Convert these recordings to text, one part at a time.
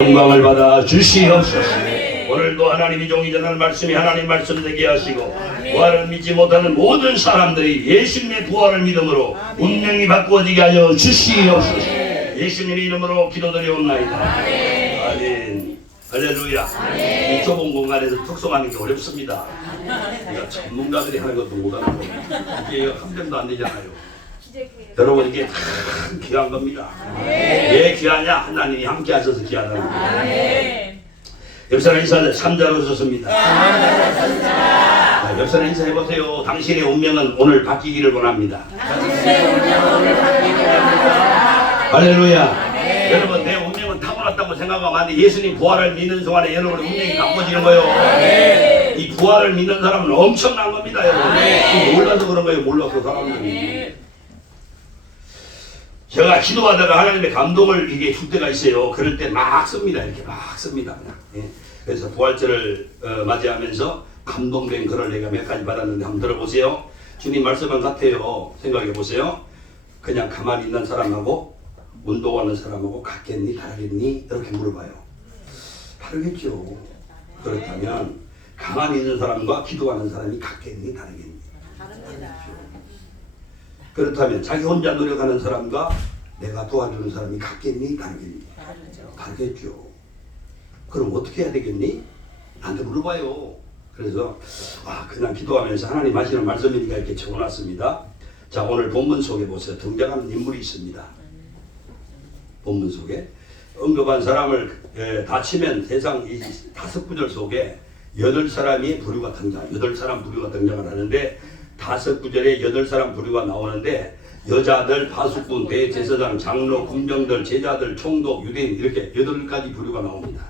영광을 받아 주시옵소서. 오늘도 하나님이 종이 전하는 말씀이 하나님 말씀 되게 하시고 부활을 믿지 못하는 모든 사람들이 예수님의 부활을 믿음으로 운명이 바꾸어지게 하여 주시옵소서. 예수님의 이름으로 기도드리옵나이다. 아멘. 할렐루야. 이 좁은 공간에서 특송하는 게 어렵습니다. 그러니까 전문가들이 하는 것도 못하는 거예요. 이게 한 병도 안 되잖아요. 여러분 이게 참 귀한 겁니다. 왜 귀하냐? 하나님이 함께 하셔서 귀하다는 거예요. 옆 사람 인사하세요. 삼자로 섰습니다. 옆 사람 인사해보세요. 당신의 운명은 오늘 바뀌기를 원합니다. 할렐루야. 여러분 내 운명은 타고났다고 생각하면 안 돼. 예수님 부활을 믿는 순간에 여러분의 운명이 바꿔지는 거예요. 이 부활을 믿는 사람은 엄청난 겁니다. 여러분 몰라서 그런 거예요. 몰라서 사람들이. 제가 기도하다가 하나님의 감동을 이게 줄 때가 있어요. 그럴 때 막 씁니다. 이렇게 막 씁니다. 그냥. 예. 그래서 부활절을 맞이하면서 감동된 글을 내가 몇 가지 받았는데 한번 들어보세요. 주님 말씀은 같아요. 생각해 보세요. 그냥 가만히 있는 사람하고 운동하는 사람하고 같겠니? 다르겠니? 이렇게 물어봐요. 다르겠죠. 그렇다면 가만히 있는 사람과 기도하는 사람이 같겠니? 다르겠니? 다르겠죠. 그렇다면 자기 혼자 노력하는 사람과 내가 도와주는 사람이 같겠니? 다르겠니? 다르겠죠. 그럼 어떻게 해야 되겠니? 나한테 물어봐요. 그래서 그냥 기도하면서 하나님 하시는 말씀이니까 이렇게 적어놨습니다. 자, 오늘 본문 속에 보세요. 등장하는 인물이 있습니다. 본문 속에 언급한 사람을 다치면 세상 이 5구절 속에 8사람이 부류가 등장, 8사람 부류가 등장을 하는데 5구절에 8사람 부류가 나오는데 여자들, 파수꾼, 대제사장, 장로, 군병들, 제자들, 총독, 유대인 이렇게 8가지 부류가 나옵니다.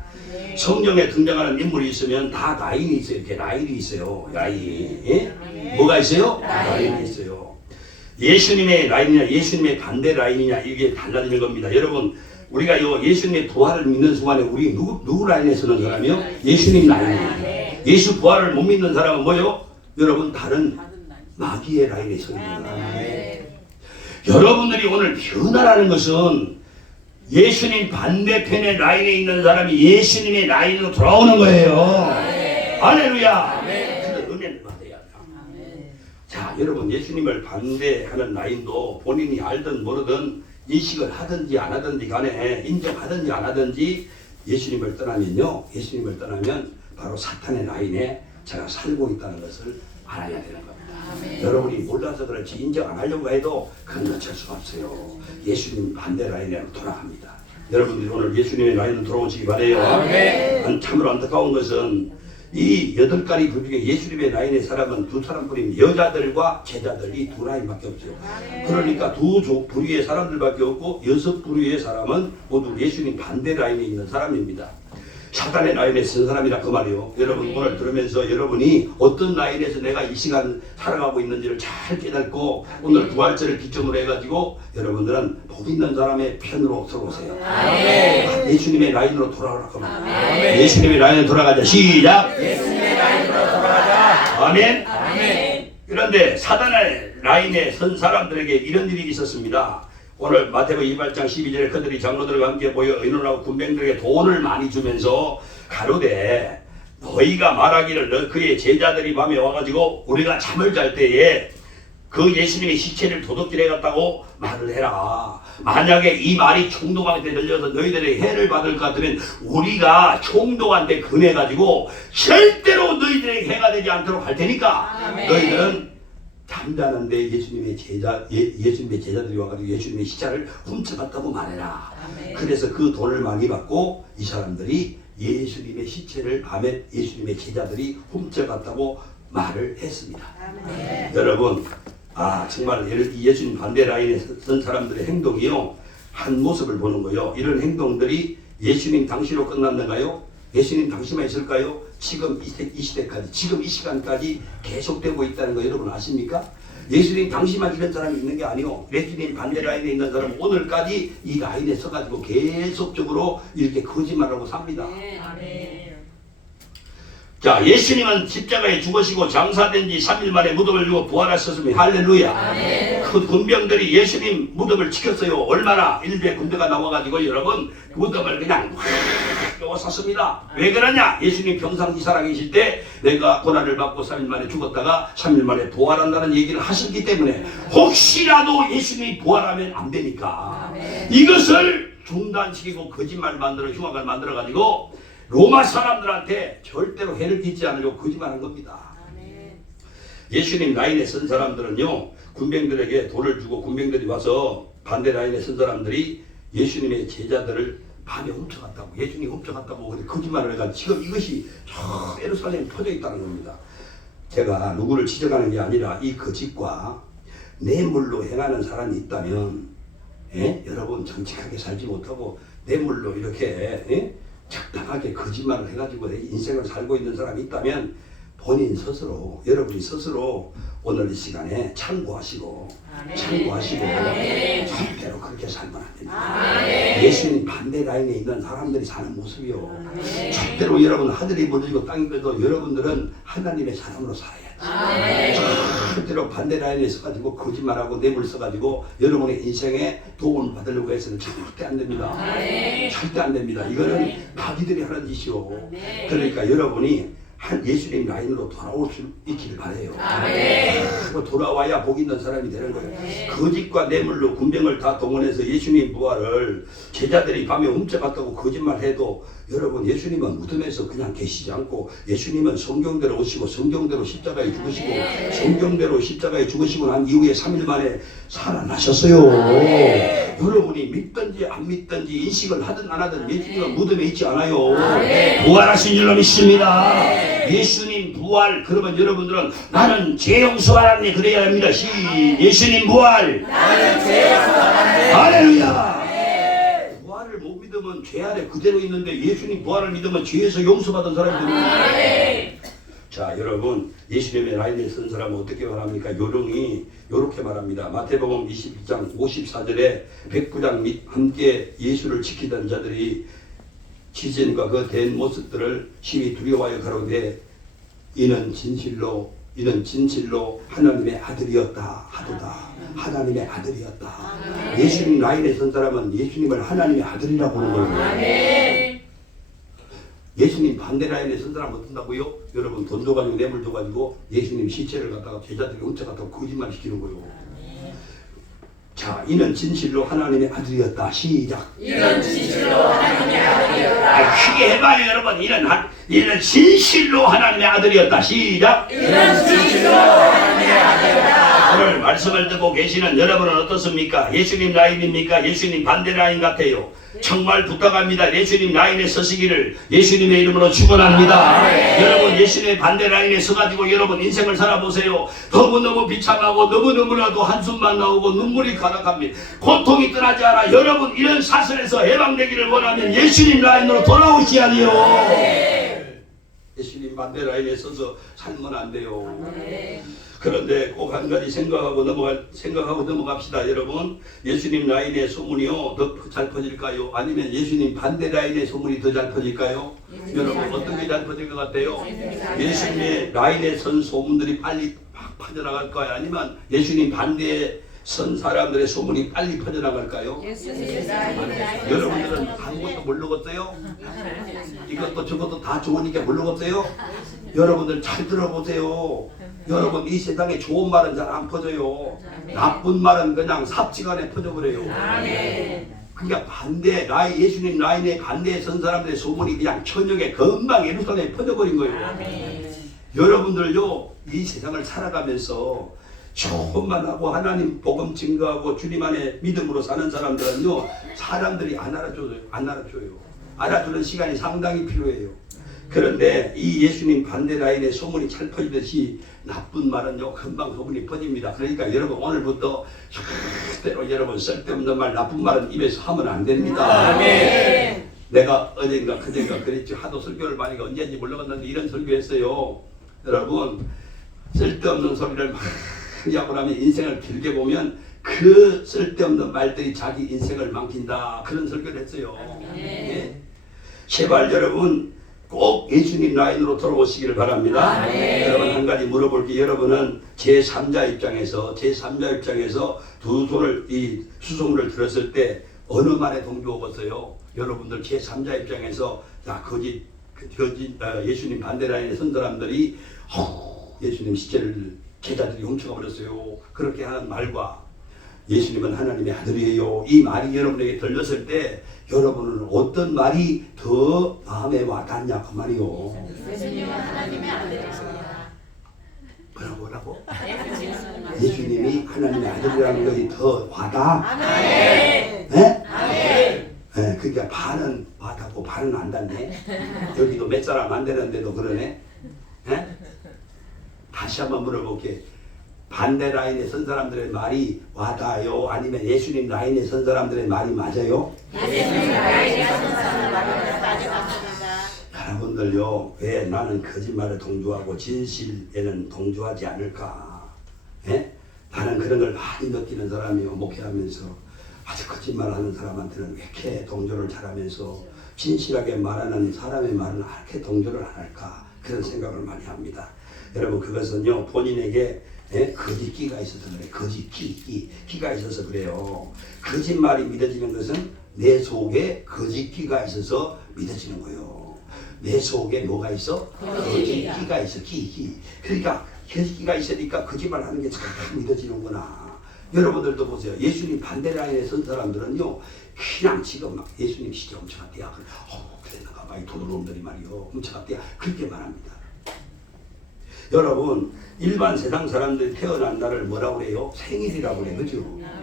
성경에 등장하는 인물이 있으면 다 라인이 있어요. 이렇게 라인이 있어요. 라인이. 예? 뭐가 있어요? 라인이 있어요. 예수님의 라인이냐 예수님의 반대 라인이냐 이게 달라지는 겁니다. 여러분 우리가 예수님의 부활을 믿는 순간에 우리 누구 라인에 서는 사람이요? 예수님 라인이에요. 예수 부활을 못 믿는 사람은 뭐요? 여러분 다른 마귀의 라인에 서입니다. 여러분들이 오늘 변화라는 것은 예수님 반대편의 라인에 있는 사람이 예수님의 라인으로 돌아오는 거예요. 할렐루야. 그래서 은혜를 받아야 돼요. 자, 여러분 예수님을 반대하는 라인도 본인이 알든 모르든 인식을 하든지 안 하든지 간에 인정하든지 안 하든지 예수님을 떠나면 바로 사탄의 라인에 제가 살고 있다는 것을 알아야 되는 겁니다. 여러분이 몰라서 그렇지 인정 안 하려고 해도 그건 어쩔 수가 없어요. 예수님 반대 라인으로 돌아갑니다. 여러분들이 오늘 예수님의 라인으로 돌아오시기 바라요. 참으로 안타까운 것은 이 8가지 부류 중에 예수님의 라인의 사람은 2사람뿐입니다. 여자들과 제자들 이 2라인밖에 없어요. 그러니까 2부류의 사람들밖에 없고 6부류의 사람은 모두 예수님 반대 라인에 있는 사람입니다. 사단의 라인에 쓴 사람이라 그 말이요. 여러분 오늘 들으면서 여러분이 어떤 라인에서 내가 이 시간 살아가고 있는지를 잘 깨닫고 오늘 부활절을 기점으로 해가지고 여러분들은 복 있는 사람의 편으로 서보세요. 예수님의 라인으로 돌아오라고 합니다. 예수님의 라인으로 돌아가자. 시작. 예수님의 라인으로 돌아가자. 아멘. 그런데 사단의 라인에 선 사람들에게 이런 일이 있었습니다. 오늘 마태복음 28장 12절에 그들이 장로들과 함께 모여 의논하고 군병들에게 돈을 많이 주면서 가로되 너희가 말하기를 그의 제자들이 밤에 와가지고 우리가 잠을 잘 때에 그 예수님의 시체를 도둑질해 갔다고 말을 해라. 만약에 이 말이 총독한테 들려서 너희들의 해를 받을 것 같으면 우리가 총독한테 권해가지고 절대로 너희들에게 해가 되지 않도록 할 테니까 너희들은 잠자는데 예수님의 제자들이 와가지고 예수님의 시체를 훔쳐갔다고 말해라. 그래서 그 돈을 많이 받고 이 사람들이 예수님의 시체를 밤에 예수님의 제자들이 훔쳐갔다고 말을 했습니다. 여러분 정말 예수님 반대 라인에 선 사람들의 행동이요 한 모습을 보는 거요. 이런 행동들이 예수님 당시로 끝났는가요? 예수님 당시만 있을까요? 지금 이 시대까지 지금 이 시간까지 계속되고 있다는 거 여러분 아십니까? 예수님 당시만 이런 사람이 있는 게 아니요. 예수님 반대 라인에 있는 사람은 오늘까지 이 라인에 서가지고 계속적으로 이렇게 거짓말하고 삽니다. 자, 예수님은 십자가에 죽으시고 장사된 지 3일 만에 무덤을 주고 부활하셨습니다. 할렐루야. 그 군병들이 예수님 무덤을 지켰어요. 얼마나 일베 군대가 나와가지고 여러분 무덤을 그냥 샀습니다. 왜 그러냐? 예수님 평상시 살아계실 때 내가 고난을 받고 3일 만에 죽었다가 3일 만에 부활한다는 얘기를 하셨기 때문에 혹시라도 예수님이 부활하면 안 되니까 이것을 중단시키고 거짓말 만들어 흉악을 만들어 가지고 로마 사람들한테 절대로 해를 끼치지 않으려고 거짓말한 겁니다. 예수님 라인에 선 사람들은요, 군병들에게 돌을 주고 군병들이 와서 반대 라인에 선 사람들이 예수님의 제자들을 밤에 훔쳐갔다고, 예수님이 훔쳐갔다고 거짓말을 해가지고 지금 이것이 저 예루살렘에 퍼져 있다는 겁니다. 제가 누구를 지적하는 게 아니라 이 거짓과 뇌물로 행하는 사람이 있다면, 여러분 정직하게 살지 못하고 뇌물로 이렇게 적당하게 거짓말을 해가지고 인생을 살고 있는 사람이 있다면 본인 스스로, 여러분이 스스로 오늘 이 시간에 참고하시고 절대로 그렇게 살면 안 됩니다. 예수님 반대 라인에 있는 사람들이 사는 모습이요. 절대로 여러분 하늘이 무너지고 땅이 무너져도 여러분들은 하나님의 사람으로 살아야지. 절대로 반대 라인에 서가지고 거짓말하고 뇌물 써가지고 여러분의 인생에 도움을 받으려고 해서는 절대 안 됩니다. 절대 안 됩니다. 이거는 마귀들이 하는 짓이요. 그러니까 여러분이 한 예수님 라인으로 돌아올 수 있기를 바라요. 돌아와야 복 있는 사람이 되는 거예요. 거짓과 뇌물로 군병을 다 동원해서 예수님 부활을 제자들이 밤에 훔쳐갔다고 거짓말해도 여러분 예수님은 무덤에서 그냥 계시지 않고 예수님은 성경대로 오시고 성경대로 십자가에 죽으시고 성경대로 십자가에 죽으시고 난 이후에 3일 만에 살아나셨어요. 여러분이 믿든지 안 믿든지 인식을 하든 안 하든 예수님은 무덤에 있지 않아요. 부활하신 줄로 믿습니다. 예수님 부활, 그러면 여러분들은 나는 죄 용서받았네 그래야 합니다. 예수님 부활, 나는 죄 용서받았네. 할렐루야. 부활을 못 믿으면 죄 아래 그대로 있는데 예수님 부활을 믿으면 죄에서 용서받은 사람이 됩니다. 자, 여러분 예수님의 라인에 선 사람은 어떻게 말합니까? 요령이 요렇게 말합니다. 마태복음 22장 54절에 백부장 및 함께 예수를 지키던 자들이 지진과 그 된 모습들을 심히 두려워하여 가로되 이는 진실로 하나님의 아들이었다 하도다. 하나님의 아들이었다. 예수님 라인에 선 사람은 예수님을 하나님의 아들이라고 하는 거예요. 예수님 반대 라인에 선 사람 어떤다고요? 여러분 돈 줘가지고 뇌물 줘가지고 예수님 시체를 갖다가 제자들이 훔쳐갔다고 거짓말 시키는 거예요. 자, 이는 진실로 하나님의 아들이었다. 시작. 이는 진실로 하나님의 아들이었다. 크게 해봐요 여러분. 이는 진실로 하나님의 아들이었다. 시작. 이는 진실로 하나님의 아들이었다. 오늘 말씀을 듣고 계시는 여러분은 어떻습니까? 예수님 라인입니까? 예수님 반대 라인 같아요. 정말 부탁합니다. 예수님 라인에 서시기를 예수님의 이름으로 축원합니다. 여러분 예수님의 반대 라인에 서가지고 여러분 인생을 살아보세요. 너무너무 비참하고 너무너무나도 한숨만 나오고 눈물이 가득합니다. 고통이 떠나지 않아. 여러분 이런 사슬에서 해방되기를 원하면 예수님 라인으로 돌아오셔야 돼요. 예수님 반대 라인에 서서 살면 안 돼요. 그런데 꼭 한 가지 생각하고 넘어갑시다. 여러분 예수님 라인의 소문이요 더 잘 퍼질까요? 아니면 예수님 반대 라인의 소문이 더 잘 퍼질까요? 여러분 어떤 게 잘 퍼질 것 같아요? 예수님의 라인에 선 소문들이 빨리 막 퍼져나갈까요? 아니면 예수님 반대에 선 사람들의 소문이 빨리 퍼져나갈까요? 여러분들은 아무것도 모르겠어요? 이것도 저것도 다 좋으니까 모르겠어요? 여러분들 잘 들어보세요. 여러분 이 세상에 좋은 말은 잘 안 퍼져요. 나쁜 말은 그냥 삽시간에 퍼져버려요. 그러니까 예수님 라인에 반대에 선 사람들의 소문이 그냥 천역에 금방 예루살렘에 퍼져버린 거예요. 여러분들요 이 세상을 살아가면서 좋은 말하고 하나님 복음 증거하고 주님 안에 믿음으로 사는 사람들은요 사람들이 안 알아줘요. 알아주는 시간이 상당히 필요해요. 그런데 이 예수님 반대 라인에 소문이 잘 퍼지듯이 나쁜 말은요 금방 소문이 퍼집니다. 그러니까 여러분 오늘부터 절대로 여러분 쓸데없는 말 나쁜 말은 입에서 하면 안 됩니다. 아멘. 내가 어젠가 그젠가 그랬죠. 하도 설교를 많이 언제인지 몰라봤는데 이런 설교했어요. 여러분 쓸데없는 소리를 많이 하고 나면 인생을 길게 보면 그 쓸데없는 말들이 자기 인생을 망친다. 그런 설교를 했어요. 예? 제발 여러분 꼭 예수님 라인으로 돌아오시기를 바랍니다. 여러분 한 가지 물어볼게요. 여러분은 제3자 입장에서 두 손을 이 수송을 들었을 때 어느 말에 동조하겠어요? 여러분들 제3자 입장에서 자, 예수님 반대 라인에 선 사람들이 예수님 시체를 제자들이 훔쳐가 버렸어요. 그렇게 하는 말과 예수님은 하나님의 아들이에요, 이 말이 여러분에게 들렸을 때 여러분은 어떤 말이 더 마음에 와닿냐 그 말이요. 예수님은 하나님의 아들이십니다. 뭐라고? 예수님이 하나님의 아들이라는 것이 더 와닿아? 아멘. 네? 아멘. 네, 그러니까 반은 와닿고 반은 안 닿네. 여기도 몇 사람 안 되는데도 그러네. 네? 다시 한번 물어볼게. 반대 라인에 선 사람들의 말이 와닿아요? 아니면 예수님 라인에 선 사람들의 말이 맞아요? 예수님 라인에 선 사람의 말이 맞습니다. 여러분들요, 왜 나는 거짓말에 동조하고 진실에는 동조하지 않을까? 예? 나는 그런 걸 많이 느끼는 사람이요. 목회하면서 아주 거짓말하는 사람한테는 왜 이렇게 동조를 잘하면서 진실하게 말하는 사람의 말은 이렇게 동조를 안 할까? 그런 생각을 많이 합니다. 여러분, 그것은요 본인에게 거짓기가 있어서 그래. 거짓기가 있어서 그래요. 거짓말이 믿어지는 것은 내 속에 거짓기가 있어서 믿어지는 거예요. 내 속에 뭐가 있어? 거짓기가 있어. 그러니까 거짓기가 있으니까 거짓말하는 게 잘 믿어지는구나. 여러분들도 보세요. 예수님 반대 라인에 선 사람들은요, 그냥 지금 막 예수님 시대 훔쳐갔대야. 그랬나가 봐. 이 도둑놈들이 말이요, 훔쳐갔대야. 그렇게 말합니다. 여러분, 일반 세상 사람들이 태어난 날을 뭐라고 그래요? 생일이라고 그래. 그죠?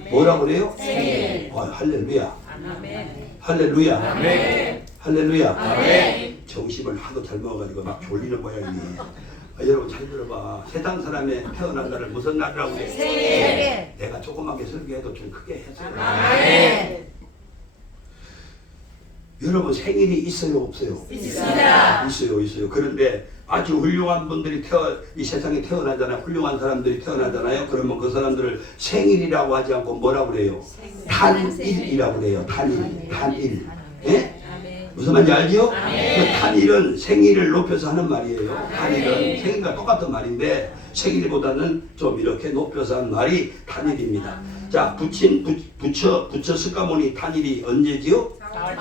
뭐라고 그래요? 생일. 할렐루야. 아멘. 할렐루야. 아멘. 할렐루야. 아멘. 정신을 하도 잘 먹어가지고 막 졸리는 모양이네. 여러분 잘 들어봐. 세상 사람의 태어난 날을 무슨 날이라고 그래? 생일. 내가 조그맣게 설교해도 좀 크게 했어요. 아멘. 여러분 생일이 있어요, 없어요? 있습니다. 있어요. 그런데 아주 훌륭한 분들이 이 세상에 태어나잖아요. 훌륭한 사람들이 태어나잖아요. 그러면 그 사람들을 생일이라고 하지 않고 뭐라고 그래요? 탄일이라고 그래요. 탄일. 예? 무슨 말인지 알죠? 그 탄일은 생일을 높여서 하는 말이에요. 탄일은 생일과 똑같은 말인데 생일보다는 좀 이렇게 높여서 하는 말이 탄일입니다. 자, 부처 스가모니 탄일이 언제지요? 4월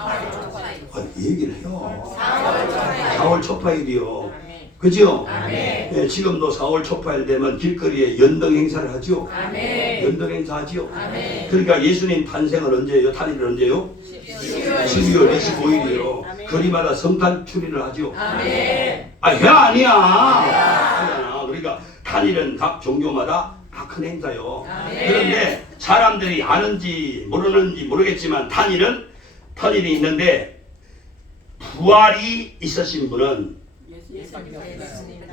8일. 얘기를 해요. 4월 4월 초파일이요. 그죠? 예, 지금도 4월 초파일 되면 길거리에 연등 행사를 하죠. 연등 행사 하죠. 그러니까 예수님 탄생은 언제예요? 탄일은 언제요? 12월 25일이요. 거리마다 성탄 추리를 하죠. 해 아니야. 그러니까 탄일은 각 종교마다 다 큰 행사요. 그런데 사람들이 아는지 모르는지 모르겠지만 탄일이 있는데 부활이 있으신 분은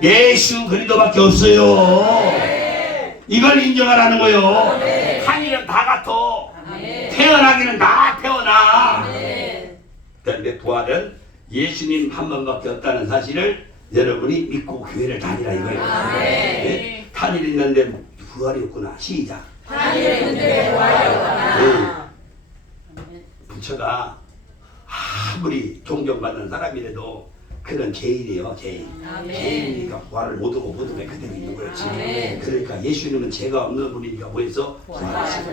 예수 그리스도밖에 없어요. 이걸 인정하라는 거예요. 탄일은 다 같아. 태어나기는 다 태어나. 그런데 부활은 예수님 한 번밖에 없다는 사실을 여러분이 믿고 교회를 다니라 이거예요. 네? 탄일이 있는데 부활이 없구나. 시작. 탄일이 있는데 부활이 없구나. 부처가 아무리 존경받는 사람이라도 그런 죄인이에요. 죄인이니까 부활을 못하고 그대로 있는 거였지. 그러니까 예수님은 죄가 없는 분이니까 뭐해서 부활하시고.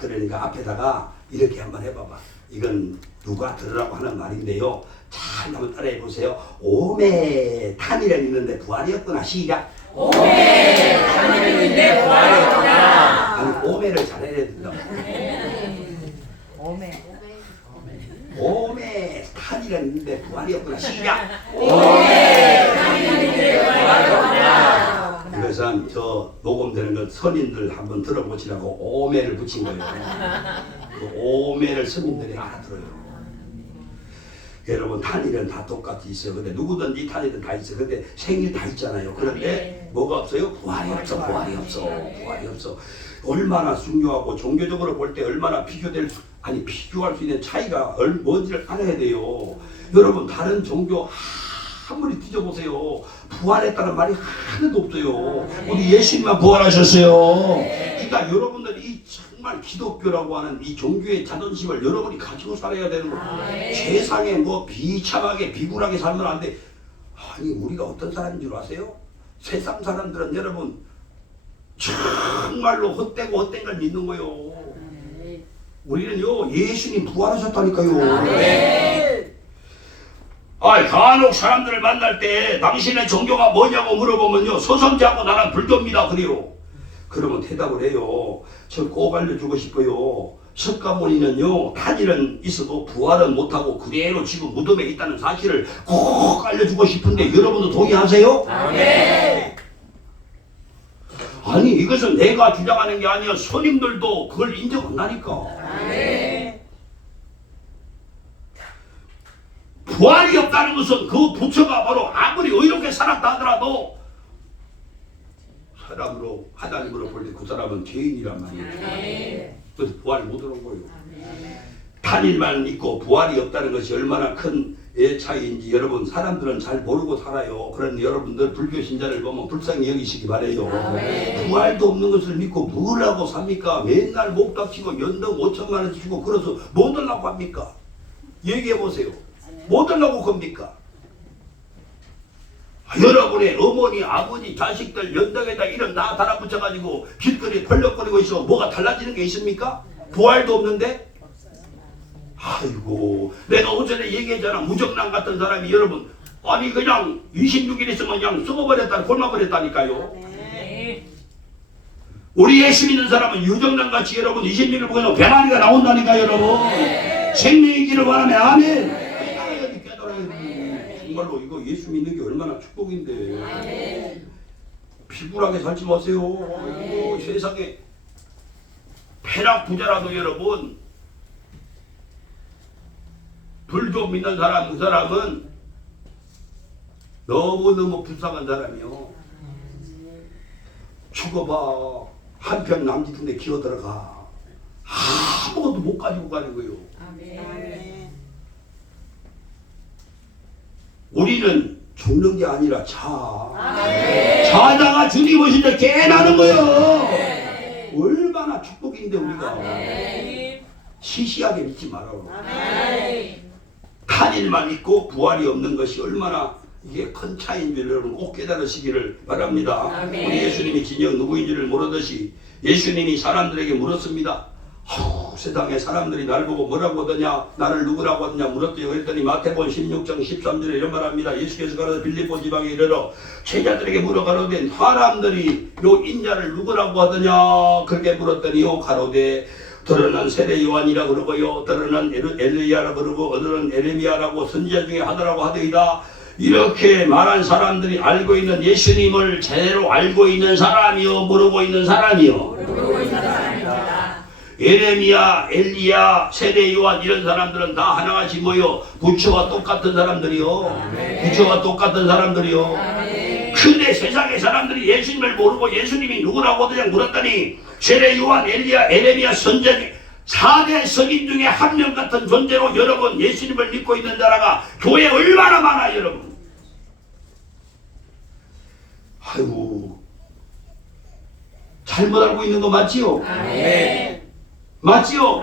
그러니까 앞에다가 이렇게 한번 해봐봐. 이건 누가 들으라고 하는 말인데요. 잘 한번 따라해 보세요. 오메 탄이란 있는데 부활이 없구나. 시작. 오메 탄일이 있는데 부활이 없구나. 아니 오메를 잘해야 된다. 오메 탄이란 있는데 부활이 없구나. 시작. 오메 탄일이 있는데 부활이 없구나. 이것은 저 녹음되는 것 선인들 한번 들어보시라고 오메를 붙인 거예요. 그 오메를 스님들이 알아들어요. 여러분 탄일은 다 똑같이 있어요. 근데 누구든지 탄일은 다 있어요. 근데 생일 다 있잖아요. 그런데 뭐가 없어요? 부활이 없어. 얼마나 중요하고 종교적으로 볼 때 얼마나 비교할 수 있는 차이가 뭔지를 알아야 돼요. 여러분 다른 종교 아무리 뒤져보세요. 부활했다는 말이 하나도 없어요. 우리 예수님만 부활하셨어요. 그러니까 여러분들이 정말 기독교라고 하는 이 종교의 자존심을 여러분이 가지고 살아야 되는 거예요. 세상에 뭐 비참하게 비굴하게 살면 안 돼. 아니 우리가 어떤 사람인 줄 아세요? 세상 사람들은 여러분 정말로 헛되고 헛된 걸 믿는 거예요. 우리는요 예수님 부활하셨다니까요. 간혹 사람들을 만날 때 당신의 종교가 뭐냐고 물어보면요, 서성지하고 나는 불교입니다 그래요. 그러면 대답을 해요. 저 꼭 알려주고 싶어요. 석가모니는요, 탄일은 있어도 부활은 못하고 그대로 지금 무덤에 있다는 사실을 꼭 알려주고 싶은데 여러분도 동의하세요? 네. 아니 이것은 내가 주장하는 게 아니야. 스님들도 그걸 인정한다니까. 네. 부활이 없다는 것은 그 부처가 바로 아무리 의롭게 살았다 하더라도 사람으로 하나님으로 볼 때 그 사람은 죄인이란 말이에요. 네. 그래서 부활이 못 오는 거예요. 탄일만 있고 부활이 없다는 것이 얼마나 큰 차이인지 여러분 사람들은 잘 모르고 살아요. 그런 여러분들 불교 신자를 보면 불쌍히 여기시기 바래요. 부활도 없는 것을 믿고 뭘 하고 삽니까? 맨날 목 닥치고 연등 5천만 원 주고 그래서 뭐 달라고 합니까? 얘기해 보세요. 뭐 달라고 겁니까? 여러분의 어머니, 아버지, 자식들 연등에다 이름 다 달아붙여가지고 길거리에 펄럭거리고 있어 뭐가 달라지는 게 있습니까? 부활도 없는데? 아이고, 내가 어전에 얘기했잖아. 무정란 같은 사람이 여러분, 아니 그냥 26일 있으면 그냥 썩어버렸다, 굶어버렸다니까요. 네. 우리 예수 믿는 사람은 유정란 같이 여러분 26일 보면 배만이가 나온다니까 여러분. 생명이기를 바라며 아멘. 깨달아야지, 깨달아야지. 정말로 이거 예수 믿는 게 얼마나 축복인데. 비굴하게 살지 마세요. 아이고, 세상에 폐락 부자라도 여러분 불교 믿는 사람, 그 사람은 너무너무 불쌍한 사람이요. 죽어봐. 한편 남짓인데 기어들어가. 아무것도 못 가지고 가는 거예요. 우리는 죽는 게 아니라 자다가 주님 오실 때 깨어나는 거예요. 얼마나 축복인데 우리가. 시시하게 믿지 말아요. 탄일만 있고 부활이 없는 것이 얼마나 이게 큰 차이인 줄 여러분 꼭 깨달으시기를 바랍니다. 우리 예수님이 진정 누구인지를 모르듯이 예수님이 사람들에게 물었습니다. 세상에 사람들이 날 보고 뭐라고 하더냐, 나를 누구라고 하더냐 물었대요. 그랬더니 마태복음 16장 13절에 이런 말합니다. 예수께서 가로되 빌립보 지방에 이르러 제자들에게 물어 가로되 사람들이 요 인자를 누구라고 하더냐 그렇게 물었더니 요 가로되 들어는 세례 요한이라 그러고요, 들어는 엘리야라 그러고, 어들은 에레미야라고 선지자 중에 하더라고 하더이다. 이렇게 말한 사람들이 알고 있는 예수님을 제대로 알고 있는 사람이요, 모르고 있는 사람이요? 모르고 있는 사람입니다. 에레미야, 엘리야, 세례 요한 이런 사람들은 다 하나같이 모여 부처와 똑같은 사람들이요. 부처와 똑같은 사람들이요. 근데 세상의 사람들이 예수님을 모르고 예수님이 누구라고 그냥 물었더니 세례 요한, 엘리야, 에레미야 선지자 4대 석인 중에 한 명 같은 존재로 여러분 예수님을 믿고 있는 자라가 교회에 얼마나 많아 여러분. 아이고, 잘못 알고 있는 거 맞지요? 맞지요?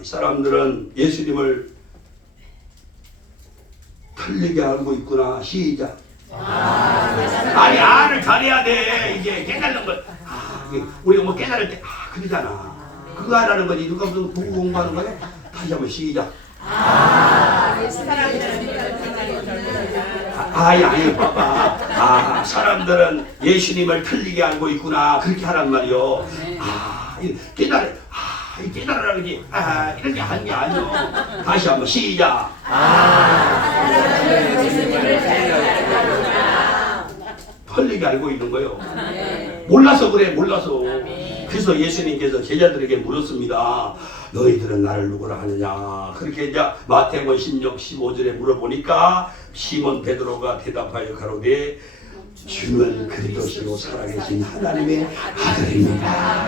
이 사람들은 예수님을 틀리게 알고 있구나. 시작. 아니, 알을 잘해야 돼. 이게 깨달는 거. 이게 우리가 뭐 깨달을 때, 그러잖아. 그거 하라는 거지. 누가 무슨 보고 공부하는 거야? 다시 한번 시작. 아니, 봐봐. 사람들은 예수님을 틀리게 알고 있구나. 그렇게 하란 말이요. 깨달아. 깨달으라는 게, 이런 게 하는 게 아니요. 다시 한번 시작. 틀리게 알고 있는 거예요. 몰라서 그래, 몰라서. 그래서 예수님께서 제자들에게 물었습니다. 너희들은 나를 누구라 하느냐. 그렇게 이제 마태복음 16, 15절에 물어보니까 시몬 베드로가 대답하여 가로되 주는 그리스도시요 살아계신 하나님의 아들입니다.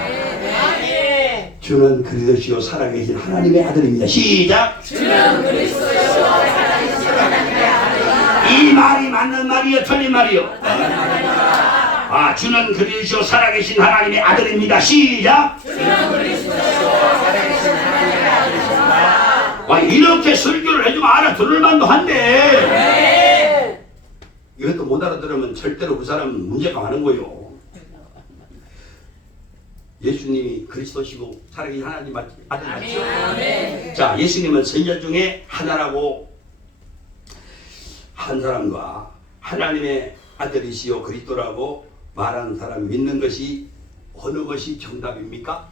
주는 그리스도시요 살아계신 하나님의 아들입니다. 시작. 주는 그리스도시요 살아계신 하나님의 아들입니다. 이 말이 맞는 말이요, 틀린 말이요? 주는 그리스도시요 살아계신 하나님의 아들입니다. 시작. 주는 그리스도시요 살아계신 하나님의 아들입니다. 이렇게 설교를 해주면 알아들을 만도 한데 이것도 못 알아들으면 절대로 그 사람은 문제가 많은 거예요. 예수님이 그리스도시고 살아계신 하나님 아들 맞죠? 자, 예수님은 선지자 중에 하나라고 한 사람과 하나님의 아들이시요 그리스도라고 말하는 사람 믿는 것이 어느 것이 정답입니까?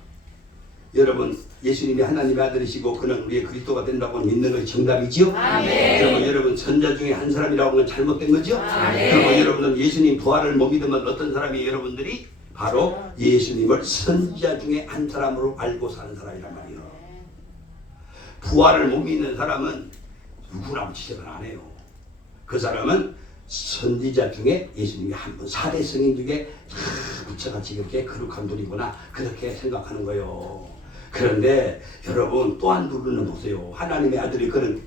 여러분 예수님이 하나님의 아들이시고 그는 우리의 그리스도가 된다고 믿는 것이 정답이지요? 그러면 여러분 선자 중에 한 사람이라고 하면 잘못된 거죠? 그러면 여러분은 예수님 부활을 못 믿으면 어떤 사람이 여러분들이 바로 예수님을 선지자 중에 한 사람으로 알고 사는 사람이란 말이에요. 부활을 못 믿는 사람은 누구나 지적을 안 해요. 그 사람은 선지자 중에 예수님이 한 분, 4대 성인 중에 부처같이 그렇게 거룩한 분이구나 그렇게 생각하는 거예요. 그런데 여러분 또 한 부분은 보세요. 하나님의 아들이 그런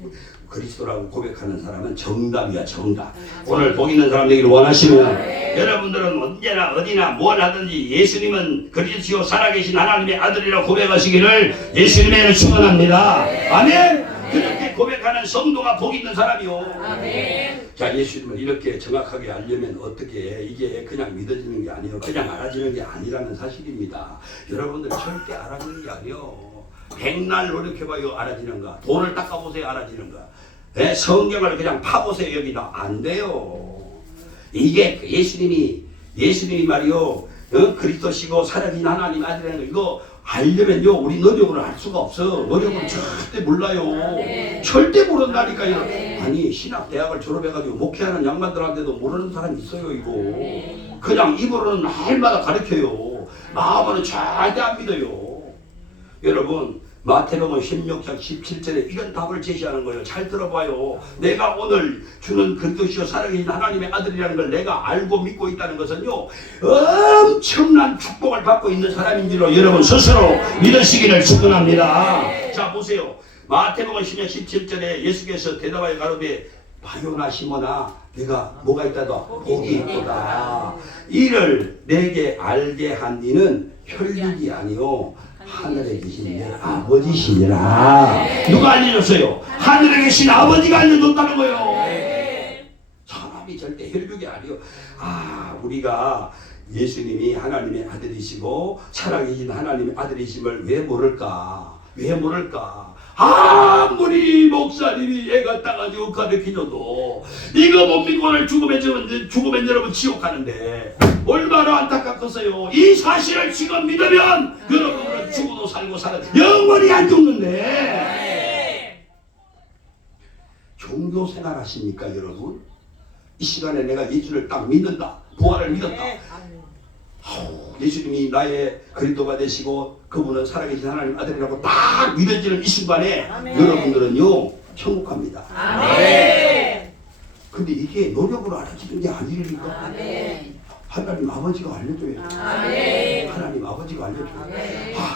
그리스도라고 고백하는 사람은 정답이야, 정답. 오늘 복 있는 사람 되기를 원하시면 여러분들은 언제나 어디나 뭘 하든지 예수님은 그리스도 살아계신 하나님의 아들이라고 고백하시기를 예수님의 이름으로 축원합니다. 아멘. 그렇게 고백하는 성도가 복 있는 사람이요. 자, 예수님을 이렇게 정확하게 알려면 어떻게 해? 이게 그냥 믿어지는 게 아니에요. 그냥 알아지는 게 아니라는 사실입니다. 여러분들 절대 알아지는 게 아니에요. 백날 노력해봐요. 알아지는가? 돈을 닦아보세요. 알아지는가? 네? 성경을 그냥 파보세요. 여기다. 안 돼요. 이게 예수님이 말이요. 그리스도시고 살아계신 하나님 아들이라는 거 이거 알려면요 우리 노력으로 할 수가 없어. 노력은 절대 몰라요. 절대 모른다니까요. 아니 신학대학을 졸업해가지고 목회하는 양반들한테도 모르는 사람이 있어요. 이거 그냥 입으로는 날마다 가르쳐요. 마음으로는 절대 안 믿어요. 여러분 마태복음 16장 17절에 이런 답을 제시하는 거예요. 잘 들어봐요. 내가 오늘 주는 그리스도시요 살아계신 하나님의 아들이라는 걸 내가 알고 믿고 있다는 것은요 엄청난 축복을 받고 있는 사람인 줄로 여러분 스스로 믿으시기를 축원합니다. 자 보세요. 마태복음 16장 17절에 예수께서 대답하여 가로되 바요나 시몬아 네가 뭐가 있다도 복이 있도다. 이를 내게 알게 한 이는 혈육이 아니요 하늘에 계신 내 아버지시니라. 누가 알려줬어요? 하늘에 계신 아버지가 알려줬다는 거예요. 사람이 절대 혈육이 아니요. 우리가 예수님이 하나님의 아들이시고 살아계신 하나님의 아들이심을 왜 모를까? 왜 모를까? 아무리 목사님이 얘 갖다가지고 가르쳐줘도 이거 못 믿고 오늘 죽으면 여러분 지옥 가는데 얼마나 안타깝겠어요. 이 사실을 지금 믿으면 여러분은 죽어도 살고 영원히 안 죽는데 종교 생활 하십니까 여러분? 이 시간에 내가 예수를 딱 믿는다. 부활을 믿었다. 예수님이 나의 그리스도가 되시고 그분은 살아계신 하나님 아들이라고 딱 믿어지는 이 순간에 여러분들은요 천국 갑니다. 근데 이게 노력으로 알아지는 게 아니니까 하나님 아버지가 알려줘요. 하나님 아버지가 알려줘요.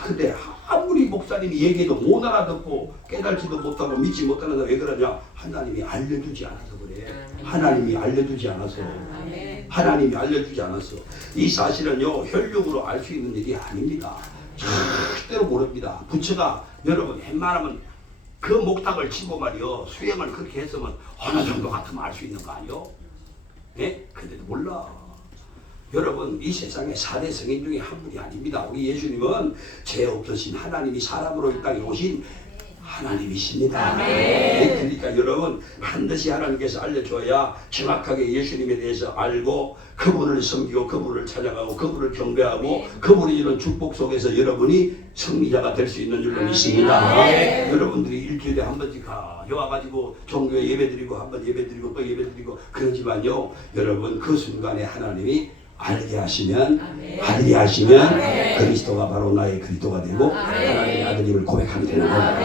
근데 아무리 목사님이 얘기해도 못 알아듣고 깨달지도 못하고 믿지 못하는 왜 그러냐? 하나님이 알려주지 않아서 그래. 하나님이 알려주지 않아서. 하나님이 알려주지 않았어. 이 사실은요 혈육으로 알 수 있는 일이 아닙니다. 절대로 모릅니다. 부처가 여러분 웬만하면 그 목탁을 치고 말이요 수행을 그렇게 했으면 어느 정도 같으면 알 수 있는 거 아니요? 예? 근데도 몰라. 여러분 이 세상에 4대 성인 중에 한 분이 아닙니다. 우리 예수님은 죄 없으신 하나님이 사람으로 이 땅에 오신 하나님이십니다. 네, 그러니까 여러분 반드시 하나님께서 알려줘야 정확하게 예수님에 대해서 알고 그분을 섬기고 그분을 찾아가고 그분을 경배하고 그분이 이런 축복 속에서 여러분이 승리자가 될 수 있는 줄로 믿습니다. 여러분들이 일주일에 한 번씩 와가지고 종교에 예배드리고 한 번 예배드리고 또 예배드리고 그러지만요 여러분 그 순간에 하나님이 알게 하시면 그리스도가 바로 나의 그리스도가 되고 하나님의 아들임을 고백하면 되는 겁니다.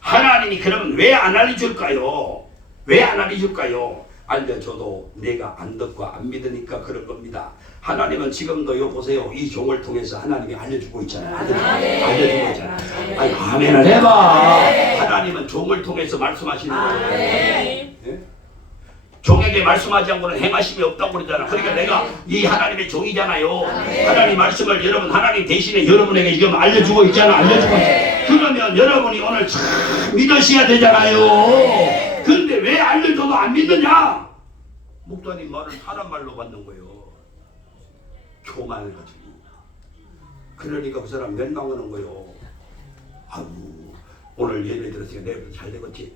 하나님이 그러면 왜 안 알려줄까요? 왜 안 알려줄까요? 알려줘도 내가 안 듣고 안 믿으니까 그런 겁니다. 하나님은 지금도 요 보세요. 이 종을 통해서 하나님이 알려주고 있잖아요. 알려주고 있잖아요. 아니 아멘을 해봐. 하나님은 종을 통해서 말씀하시는 거예요. 네? 종에게 말씀하지 않고는 행하심이 없다고 그러잖아. 그러니까 내가 이 하나님의 종이잖아요. 하나님 말씀을 여러분 하나님 대신에 여러분에게 지금 알려주고 있잖아. 알려주고 있잖아. 그러면 여러분이 오늘 참 믿으셔야 되잖아요. 근데 왜 알려줘도 안 믿느냐? 목사님 말을 사람 말로 받는 거예요. 교만을 가지고. 그러니까 그 사람 멸망하는 거예요. 아유 오늘 예배 들었으니까 내일부터 잘 되겠지.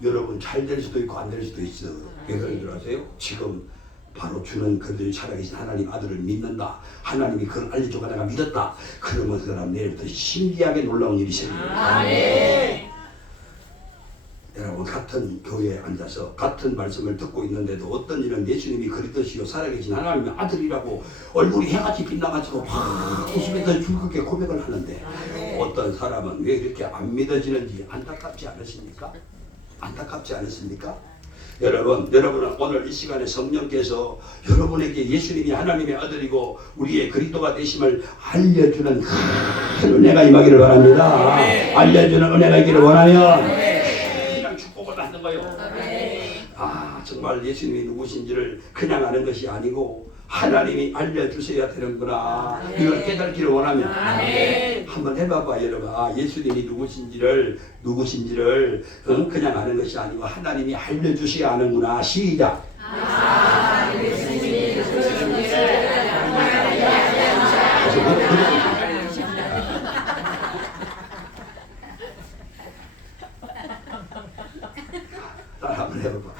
여러분 잘 될 수도 있고 안 될 수도 있어. 예를 들어 아세요? 지금 바로 주는 그들이 살아계신 하나님 아들을 믿는다. 하나님이 그걸 알려주고 내가 믿었다. 그러면 그 사람 내일부터 신기하게 놀라운 일이 생깁니다. 여러분 같은 교회에 앉아서 같은 말씀을 듣고 있는데도 어떤 일은 예수님이 그리스도시요 살아계신 하나님의 아들이라고 얼굴이 해같이 빛나가지고 막 웃으면서 즐겁게 고백을 하는데 어떤 사람은 왜 이렇게 안 믿어지는지 안타깝지 않으십니까? 안타깝지 않으십니까? 여러분은 오늘 이 시간에 성령께서 여러분에게 예수님이 하나님의 아들이고 우리의 그리스도가 되심을 알려주는 큰 은혜가 임하기를 바랍니다. 알려주는 은혜가 있기를 원하면 그냥 축복을 받는 거예요. 정말 예수님이 누구신지를 그냥 아는 것이 아니고 하나님이 알려주셔야 되는구나. 이걸 깨닫기를 원하면 한번 해봐봐 여러분. 예수님이 누구신지를 그냥 아는 것이 아니고 하나님이 알려주셔야 하는구나. 시작. 예수님이 누구신지를 따라 한번 해봐봐.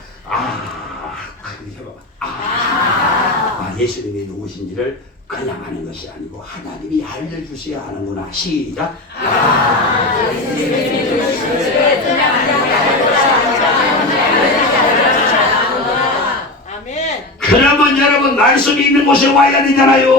예수님이 누구신지를 그냥 아는 것이 아니고 하나님이 알려주셔야 하는구나. 시작. 예수님이 누구신지를 그냥 아멘. 그러면 여러분 말씀이 있는 곳에 와야 되잖아요.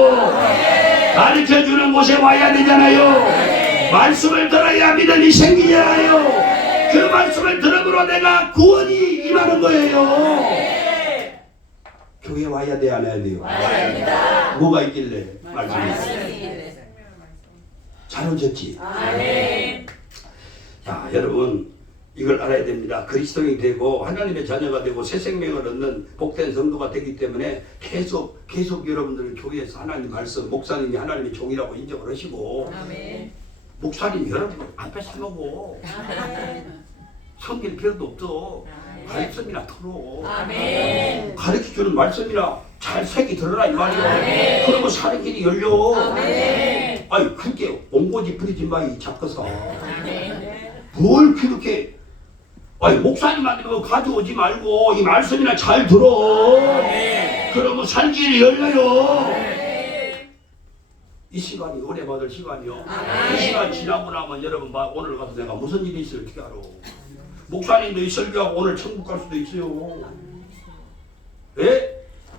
가르쳐주는 곳에 와야 되잖아요. 말씀을 들어야 믿음이 생기잖아요. 그 말씀을 들음으로 내가 구원이 임하는 거예요. 교회 와야 돼, 안 와야 돼요? 와야 합니다. 뭐가 있길래? 말씀이. 잘 오셨지? 아멘. 자, 여러분 이걸 알아야 됩니다. 그리스도인이 되고 하나님의 자녀가 되고 새 생명을 얻는 복된 성도가 되기 때문에 계속 여러분들은 교회에서 하나님 말씀, 목사님이 하나님의 종이라고 인정을 하시고 목사님 여러분 앞에 서고 섬길 필요도 없어. 말씀이나 털어. 가르쳐주는 말씀이나 잘 새끼 들어라 이 말이야. 그러면 사는 길이 열려. 아니 그렇게 옹고지 부리지 마 이 잡거사. 뭘 그렇게 목사님한테 그거 가져오지 말고 이 말씀이나 잘 들어. 그러면 살 길이 열려요. 이 시간이 오래 받을 시간이요. 이 시간 지나고 나면 여러분 오늘 가서 내가 무슨 일이 있을지 어떻게 알아. 목사님도 이 설교하고 오늘 천국 갈 수도 있어요. 예?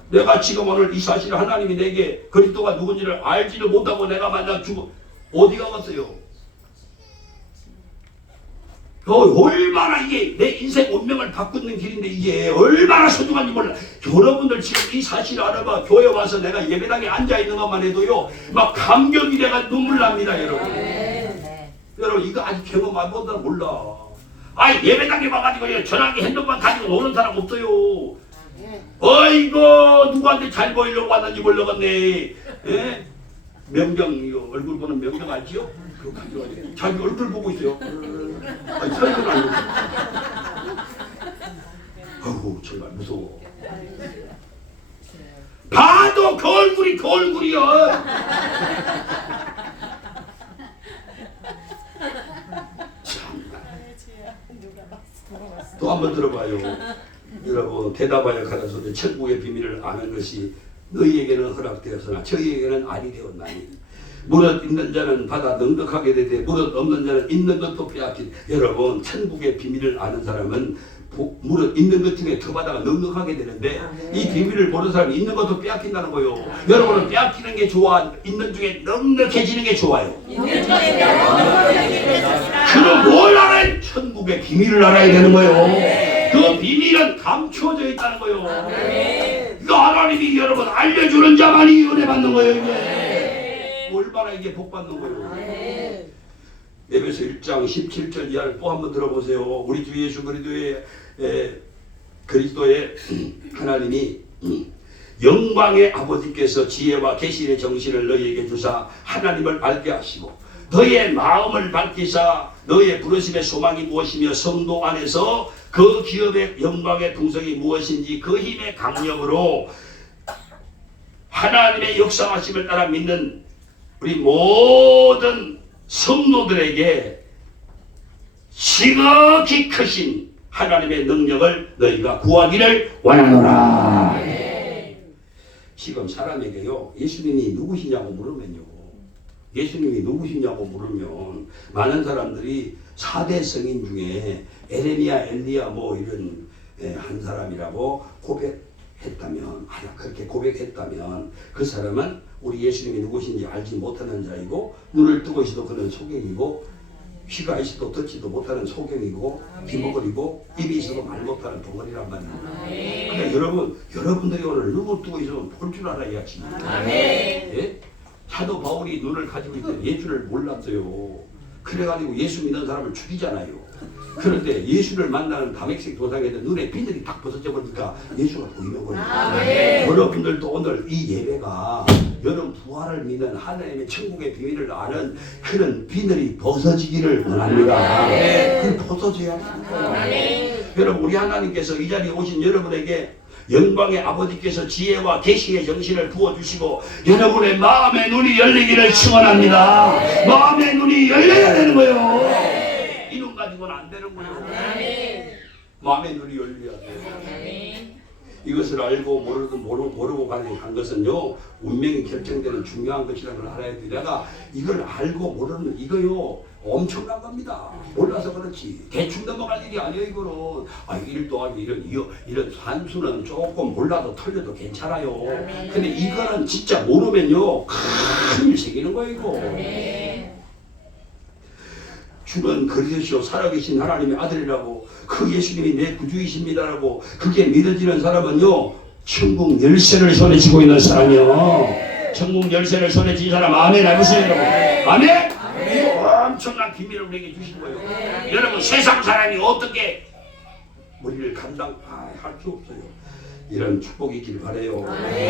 내가 지금 오늘 이 사실을 하나님이 내게 그리스도가 누군지를 알지도 못하고 내가 만약 죽어 어디 가겠어요? 얼마나 이게 내 인생 운명을 바꾸는 길인데 이게 얼마나 소중한지 몰라. 여러분들 지금 이 사실을 알아봐. 교회 와서 내가 예배당에 앉아있는 것만 해도요 막 감격이 돼가 눈물 납니다 여러분. 여러분 이거 아직 경험 안 본다 몰라. 예배당에 와가지고 전화기 핸드폰 가지고 노는 사람 없어요. 어이구 누구한테 잘 보이려고 왔는지 모르겠네. 예? 명정 이거 얼굴 보는 명정 알지요? 그거 가져가지고 자기 얼굴 보고 있어요. 설교는 안 보고. 아이고 정말 무서워. 봐도 그 얼굴이 그 얼굴이야. 또 한 번 들어봐요. 여러분 대답하여 가라사대 천국의 비밀을 아는 것이 너희에게는 허락되었으나 저희에게는 아니 되었나니 무릇 있는 자는 받아 넉넉하게 되되 무릇 없는 자는 있는 것도 빼앗긴. 여러분 천국의 비밀을 아는 사람은 무릇 있는 것 중에 더 받아가 넉넉하게 되는데 이 비밀을 모르는 사람이 있는 것도 빼앗긴다는 거예요. 여러분은 빼앗기는 게 좋아? 있는 중에 넉넉해지는 게 좋아요? 그럼 뭘 알아야? 천국의 비밀을 알아야 되는 거예요. 그 비밀은 감추어져 있다는 거예요. 이거 하나님이 여러분 알려주는 자만이 은혜 받는 거예요. 이게 얼마나 이게 복 받는 거예요. 에베소 1장 17절 이하를 또 한번 들어보세요. 우리 주 예수 그리스도의 하나님이 영광의 아버지께서 지혜와 계시의 정신을 너희에게 주사 하나님을 알게 하시고 너희의 마음을 밝히사 너희의 부르심의 소망이 무엇이며 성도 안에서 그 기업의 영광의 풍성이 무엇인지 그 힘의 강력으로 하나님의 역사하심을 따라 믿는 우리 모든 성도들에게 지극히 크신 하나님의 능력을 너희가 구하기를 원하노라. 지금 사람에게요, 예수님이 누구시냐고 물으면요, 예수님이 누구시냐고 물으면 많은 사람들이 4대 성인 중에 에레미야, 엘리야 뭐 이런 한 사람이라고 고백했다면, 그렇게 고백했다면 그 사람은 우리 예수님이 누구신지 알지 못하는 자이고, 눈을 뜨고 있어도 그는 소경이고, 귀가 있어도 듣지도 못하는 소경이고, 귀머거리고, 입이 있어도 말 못하는 덩어리란 말이에요. 그러니까 여러분들이 오늘 눈을 뜨고 있으면 볼 줄 알아야지. 예? 사도 바울이 눈을 가지고 있던 예수를 몰랐어요. 그래가지고 예수 믿는 사람을 죽이잖아요. 그런데 예수를 만나는 다메섹 도상에서 눈에 비늘이 딱 벗어져 버리니까 예수가 보이는 거예요. 여러분들도 오늘 이 예배가 여러분 부활을 믿는 하나님의 천국의 비밀을 아는 그런 비늘이 벗어지기를 원합니다. 그 벗어져야 합니다. 여러분, 우리 하나님께서 이 자리에 오신 여러분에게 영광의 아버지께서 지혜와 계시의 정신을 부어주시고 여러분의 마음의 눈이 열리기를 축원합니다. 마음의 눈이 열려야 되는 거예요. 이 눈 가지고는 안 되는 거예요. 마음의 눈이 열려야 돼요. 이것을 알고 모르고 간 것은요, 운명이 결정되는 중요한 것이라는 걸 알아야 돼. 내가 이걸 알고 모르는 이거요, 엄청난 겁니다. 몰라서 그렇지. 대충 넘어갈 일이 아니에요. 이거는 1 더하기 이런 산수는 조금 몰라도 틀려도 괜찮아요. 근데 이거는 진짜 모르면요, 큰일 생기는 거예요. 이거. 주는 그리스도 살아계신 하나님의 아들이라고, 그 예수님이 내 구주이십니다라고 그게 믿어지는 사람은요, 천국 열쇠를 손에 쥐고 있는 사람이요. 천국 열쇠를 손에 쥔 사람 아멘 해보세요, 여러분. 아멘? 이거 엄청난 비밀을 우리에게 주신 거예요. 여러분, 세상 사람이 어떻게 우리를 감당할 수 없어요. 이런 축복이 있길 바라요.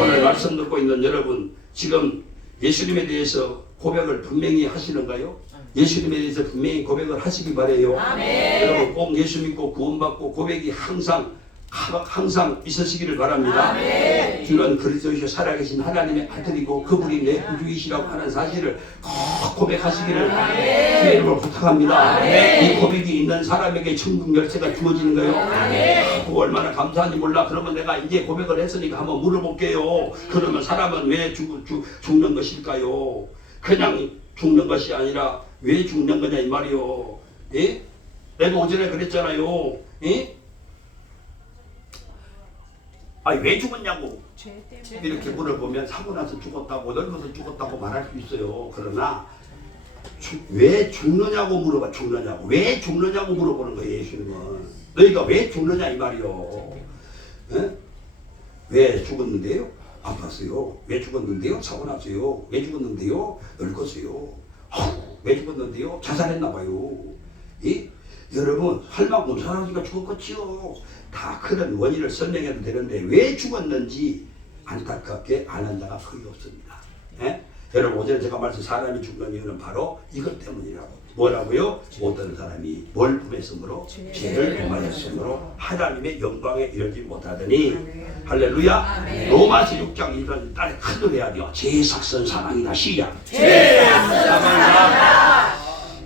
오늘 말씀 듣고 있는 여러분, 지금 예수님에 대해서 고백을 분명히 하시는가요? 예수님에 대해서 분명히 고백을 하시기 바라요. 여러분, 꼭 예수 믿고 구원받고 고백이 항상 있으시기를 바랍니다. 주는 그리스도이시여 살아계신 하나님의 아들이고 그분이 내 구주이시라고 하는 사실을 꼭 고백하시기를 주의 이름으로 부탁합니다. 이 고백이 있는 사람에게 천국 열쇠가 주어지는 거예요. 그거 얼마나 감사한지 몰라. 그러면 내가 이제 고백을 했으니까 한번 물어볼게요. 그러면 사람은 왜 죽는 것일까요? 그냥 죽는 것이 아니라 왜 죽는 거냐 이 말이요. 예? 내가 오전에 그랬잖아요. 예? 왜 죽었냐고 이렇게 물어보면 사고 나서 죽었다고, 늙어서 죽었다고 말할 수 있어요. 그러나 왜 죽느냐고 물어봐. 죽느냐고, 왜 죽느냐고 물어보는 거예요. 예수님은 너희가 왜 죽느냐 이 말이요. 예? 왜 죽었는데요? 아팠어요. 왜 죽었는데요? 사고 났어요. 왜 죽었는데요? 늙었어요. 왜 죽었는데요? 자살했나 봐요. 예? 여러분, 할 만큼 살아니까 죽었겠지요. 다 그런 원인을 설명해도 되는데 왜 죽었는지 안타깝게 아는 자가 거의 없습니다. 예? 여러분, 어제 제가 말씀 사람이 죽는 이유는 바로 이것 때문이라고. 뭐라고요? 어떤 사람이 뭘 품했으므로 죄를 범하였으므로 하나님의 영광에 이르지 못하더니. 할렐루야. 로마서 6장 1절 딸에 큰 소리 해야 돼요. 죄삭선 사망이다. 시작. 죄삭선 사망이다.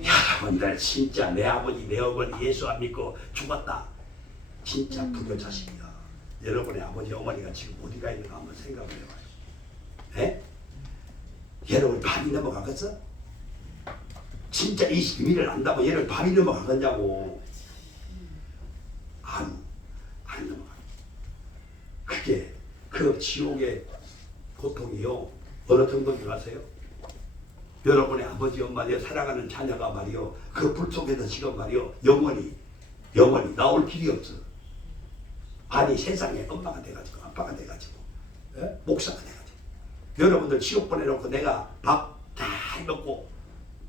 여러분들 진짜 내 아버지 내 어머니 예수 안 믿고 죽었다. 진짜 불효자식이야. 여러분의 아버지 어머니가 지금 어디가 있는가 한번 생각을 해봐요. 에? 여러분 밤이 넘어가겠어? 진짜 이 비밀을 안다고 여러분 밤이 넘어가겠냐고. 안 넘어가. 그게 그 지옥의 고통이요, 어느 정도인지 아세요? 여러분의 아버지 엄마의 사랑하는 자녀가 말이요, 그 불 속에서 지금 말이요, 영원히 나올 길이 없어. 아니 세상에 엄마가 돼가지고 아빠가 돼가지고 목사가 돼가지고 여러분들 지옥 보내놓고 내가 밥 다 먹고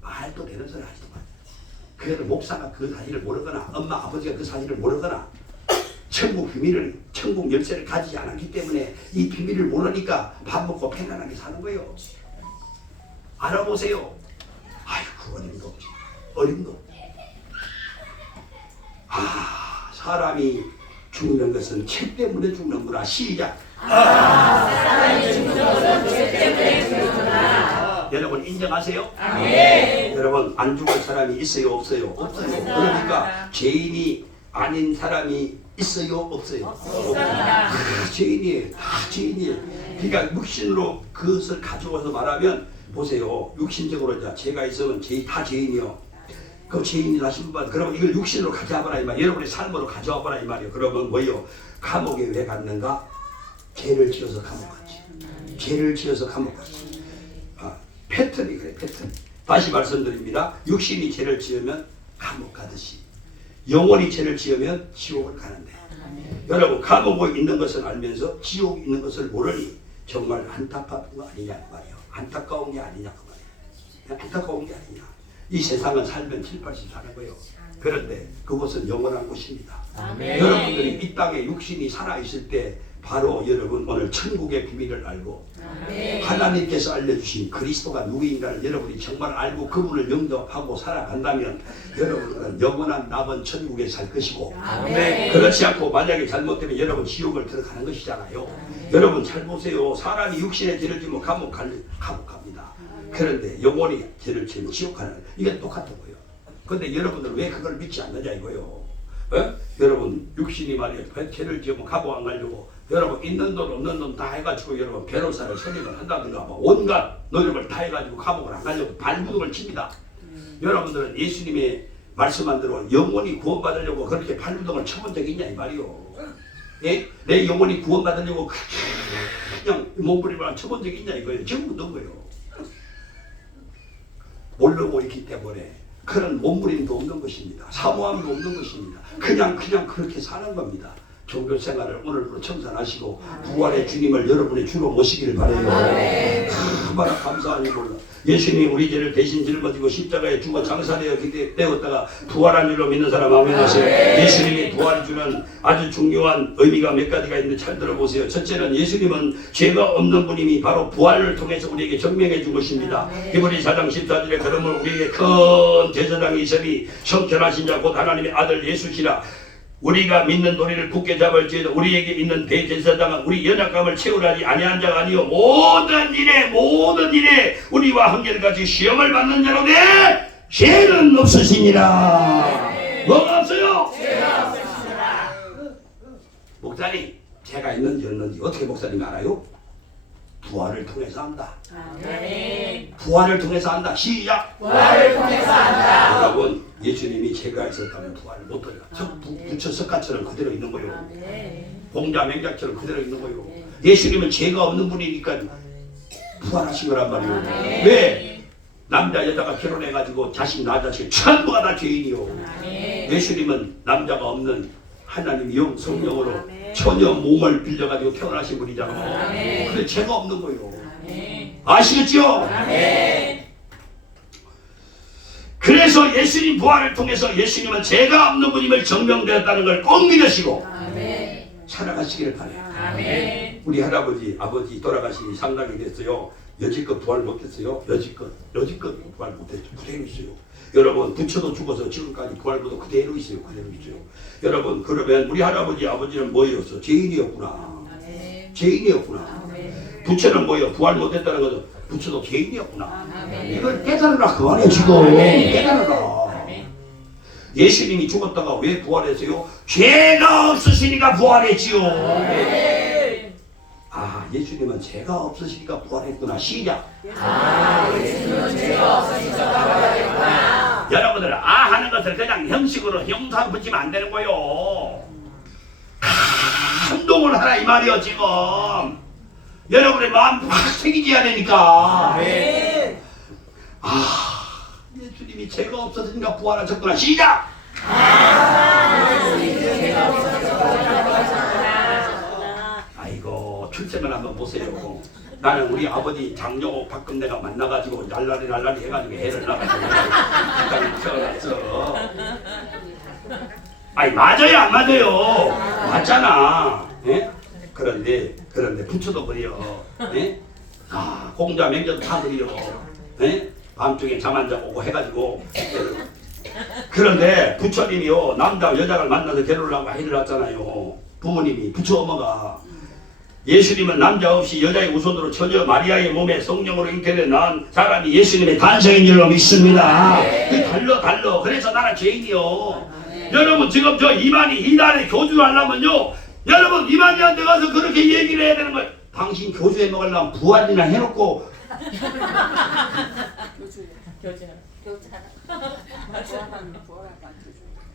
말도 되는 소리 하지도 마. 그래도 목사가 그 사실을 모르거나 엄마 아버지가 그 사실을 모르거나 천국 비밀을, 천국 열쇠를 가지지 않았기 때문에 이 비밀을 모르니까 밥 먹고 편안하게 사는 거예요. 알아보세요. 아이고 어림도 없지. 어림도 없지. 사람이 죽는 것은 죄 때문에 죽는구나. 시작. 사람이 죽는 것은 죄 때문에 죽는구나. 여러분 인정하세요? 아멘. 여러분 안 죽을 사람이 있어요? 없어요? 없어요. 그러니까 죄인이 아닌 사람이 있어요? 없어요? 없습니다. 다 죄인이에요. 다 죄인이에요. 그러니까 육신으로 그것을 가져와서 말하면 보세요. 육신적으로 이제 죄가 있으면 다 죄인이요. 그 죄인이 하신 분, 그러면 이걸 육신으로 가져와봐라 이 말이에요. 여러분의 삶으로 가져와봐라 이 말이에요. 그러면 뭐예요? 감옥에 왜 갔는가? 죄를 지어서 감옥 갔지. 죄를 지어서 감옥 갔지. 패턴이 그래, 패턴. 다시 말씀드립니다. 육신이 죄를 지으면 감옥 가듯이 영혼이 죄를 지으면 지옥을 가는데, 여러분 감옥에 있는 것을 알면서 지옥에 있는 것을 모르니 정말 안타까운 거 아니냐 그 말이에요. 안타까운 게 아니냐 그 말이에요. 안타까운 게 아니냐. 이 세상은 살면 7, 80 사는 거예요. 그런데 그곳은 영원한 곳입니다. 여러분들이 이 땅에 육신이 살아있을 때 바로 여러분 오늘 천국의 비밀을 알고 하나님께서 알려주신 그리스도가 누구인가를 여러분이 정말 알고 그분을 영접하고 살아간다면 여러분은 영원한 남은 천국에 살 것이고, 그렇지 않고 만약에 잘못되면 여러분 지옥을 들어가는 것이잖아요. 여러분 잘 보세요. 사람이 육신에 죄를 지면 감옥 갑니다. 그런데 영혼이 죄를 지면 지옥 가는, 이게 똑같은 거예요. 근데 여러분들 왜 그걸 믿지 않느냐 이거요. 여러분 육신이 말이에요. 죄를 지으면 감옥 안 가려고 여러분 있는 돈 없는 돈 다 해가지고 여러분 변호사를 선임을 한다든가 뭐 온갖 노력을 다 해가지고 감옥을 안 가려고 발부둥을 칩니다. 여러분들은 예수님의 말씀한 대로 영혼이 구원받으려고 그렇게 발부둥을 쳐본 적이 있냐 이 말이요. 예? 내 영혼이 구원받으려고 그냥 몸부림을 쳐본 적이 있냐 이거예요. 전부 없는 거예요. 모르고 있기 때문에 그런 몸부림도 없는 것입니다. 사모함도 없는 것입니다. 그냥 그렇게 사는 겁니다. 종교 생활을 오늘부로 청산하시고 부활의 주님을 여러분의 주로 모시기를 바라요. 얼마나 감사하니 몰라. 예수님이 우리 죄를 대신 짊어지고 십자가에 죽어 장사되어 기대되었다가 부활한 줄로 믿는 사람 아멘 하세요. 예수님이 부활이 주는 아주 중요한 의미가 몇 가지가 있는데 잘 들어보세요. 첫째는 예수님은 죄가 없는 분임이 바로 부활을 통해서 우리에게 증명해 준 것입니다. 히브리 4장 14절에 그러면 우리에게 큰 제사장이 있으니 성결하신 자 곧 하나님의 아들 예수시라. 우리가 믿는 도리를 굳게 잡을지어도 우리에게 있는 대제사장은 우리 연약감을 채우라지 아니한 자가 아니요 모든 일에 우리와 한결같이 시험을 받는 자로 돼 죄는 없으시니라. 뭐가 없어요? 죄가 없으시니라. 목사님 죄가 있는지 없는지 어떻게 목사님이 알아요? 부활을 통해서 안다. 부활을 통해서 안다. 시작. 부활을 통해서 안다. 여러분 예수님이 죄가 있었다면 부활을 못 들어요. 부처 석가처럼 그대로 있는 거예요. 공자 맹자처럼 그대로 있는 거예요. 예수님은 죄가 없는 분이니까 부활하신 거란 말이에요. 왜? 남자 여자가 결혼해가지고 자식 나 자식 전부가 다 죄인이요. 예수님은 남자가 없는 하나님 영 성령으로 전혀 몸을 빌려가지고 태어나신 분이잖아. 근데 죄가 없는 거예요. 아시겠죠? 그래서 예수님 부활을 통해서 예수님은 죄가 없는 분임을 증명되었다는 걸 꼭 믿으시고 살아가시기를 바라요. 우리 할아버지 아버지 돌아가시니 상당히 됐어요. 여지껏 부활 못했어요. 여지껏 부활 못했죠. 그대로 있어요. 여러분 부처도 죽어서 지금까지 부활도 그대로 있어요. 여러분 그러면 우리 할아버지 아버지는 뭐였어? 죄인이었구나. 부처는 뭐예요? 부활 못했다는 것은 부처도 죄인이었구나. 이걸 깨달으라 그 안에 지금 깨달으라. 예수님이 죽었다가 왜 부활했어요? 죄가 없으시니까 부활했지요. 예수님은 죄가 없으시니까 부활했구나. 시작. 예수님은 죄가 없으시니까 부활했구나. 여러분들 하는 것을 그냥 형식으로 형상 붙이면 안 되는 거요. 감동을 하라 이 말이요. 지금 여러분의 마음 확 새기져야 되니까. 예수님이 죄가 없으시니까 부활하셨구나. 시작. 아이고 출생을 한번 보세요. 나는 우리 아버지 장정호 박근대가 만나가지고 날라리 해가지고 애를 낳아가지고 태어났어. 맞아요 안 맞아요? 맞잖아. 예? 그런데 부처도 그래요. 예? 공자 맹자도 다 그래요. 예? 밤중에 잠 안 자고 오고 해가지고. 그런데 부처님이요 남자 여자를 만나서 결혼을 하고 해를 낳았잖아요. 부모님이 부처 엄마가. 예수님은 남자 없이 여자의 우선으로 처녀 마리아의 몸에 성령으로 잉태된 낳은 사람이 예수님의 단성인 줄로 믿습니다. 달러. 그래서 나는 죄인이요. 여러분 지금 저 이단에 교주를 하려면요, 여러분 이만희한테 가서 그렇게 얘기를 해야 되는 거예요. 당신 교주에 먹으려면 부활이나 해놓고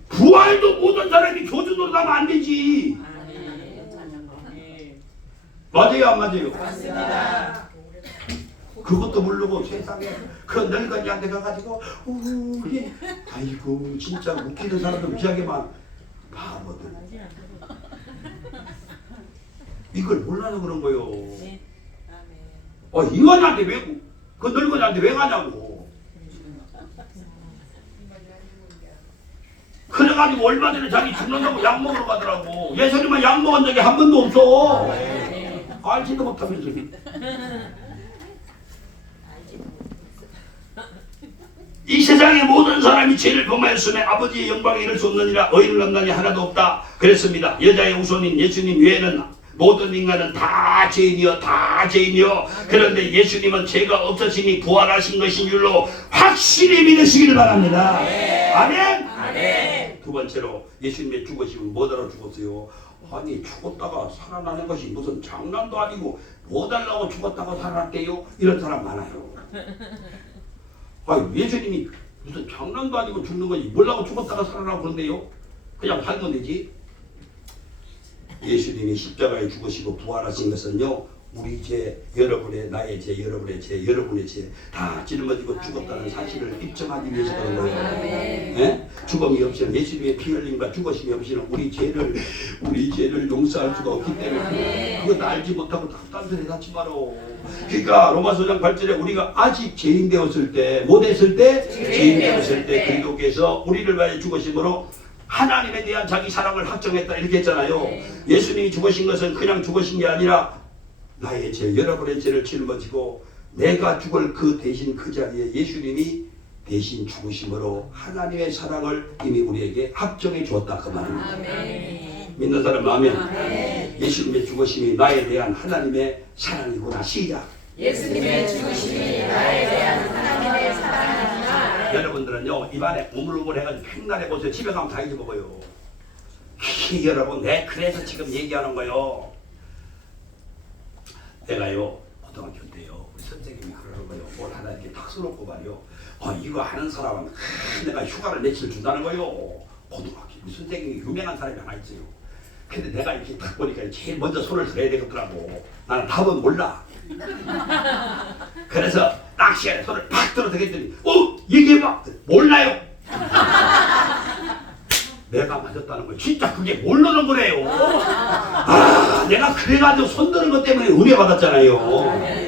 부활도 못한 사람이 교주 노릇하면 안 되지. 맞아요 안 맞아요? 맞습니다. 그것도 모르고 세상에 그런 늙은이한테 가가지고 이게 아이고 진짜 웃기는 사람도 무지하게만 바보들. 이걸 몰라서 그런 거요. 이완이한테 왜, 그 늙은이한테 왜 가냐고. 그래가지고 얼마 전에 자기 죽는다고 약 먹으러 가더라고. 예수님은 약 먹은 적이 한 번도 없어. 알지도 못하면서. 이 세상의 모든 사람이 죄를 범하였으며 아버지의 영광에 이를 수 없느니라. 의인을 남다니 하나도 없다 그랬습니다. 여자의 우선인 예수님 외에는 모든 인간은 다 죄인이여 다 죄인이여. 그런데 예수님은 죄가 없으시니 부활하신 것인 줄로 확실히 믿으시기를 바랍니다. 아멘. 아멘. 두 번째로 예수님의 죽으심은 뭐하러 죽었어요? 아니 죽었다가 살아나는 것이 무슨 장난도 아니고 뭐 달라고 죽었다가 살아났대요? 이런 사람 많아요. 아니 예수님이 무슨 장난도 아니고 죽는 거지 뭐라고 죽었다가 살아나고 그런데요? 그냥 살면 되지. 예수님이 십자가에 죽으시고 부활하신 것은요, 우리 죄, 여러분의 나의 죄, 여러분의 죄, 여러분의 죄 다 짊어지고 죽었다는 사실을 입증하기 위해서 그런 거예요. 네? 죽음이 없이는 예수님의 피 흘림과 죽으심이 없이는 우리 죄를 용서할 수가 없기 때문에 그거 알지 못하고 딴소리 하지 마라. 그러니까 로마서 5장 8절에 우리가 아직 죄인 되었을 때, 뭐 됐을 때? 죄인 되었을 때 그리스도께서 우리를 위하여 죽으심으로 하나님에 대한 자기 사랑을 확정했다 이렇게 했잖아요. 예수님이 죽으신 것은 그냥 죽으신 게 아니라 나의 죄, 여러분의 죄를 짊어지고 내가 죽을 그 대신 그 자리에 예수님이 대신 죽으심으로 하나님의 사랑을 이미 우리에게 확정해 주었다 그 말입니다. 아멘. 믿는 사람 아멘. 아멘. 예수님의 죽으심이 나에 대한 하나님의 사랑이구나. 시작. 예수님의 죽으심이 나에 대한 하나님의 사랑이구나. 여러분들은요 입안에 우물우물 해가지고 팽날해 보세요. 집에 가면 다 잊어먹어요. 여러분 그래서 지금 얘기하는 거요. 내가요 고등학교 때요 우리 선생님이 그러는 거요. 뭘 하나 이렇게 탁 써놓고 말이요. 이거 하는 사람은 내가 휴가를 며칠 준다는 거요. 고등학교 우리 선생님이 유명한 사람이 하나 있어요. 근데 내가 이렇게 딱 보니까 제일 먼저 손을 들어야 되겠더라고. 나는 답은 몰라. 그래서 딱 시간에 손을 팍 들어 대겠더니 얘기해봐. 몰라요. 내가 맞았다는 거예요. 진짜 그게 모르는 거래요. 내가 그래가지고 손 드는 것 때문에 은혜 받았잖아요.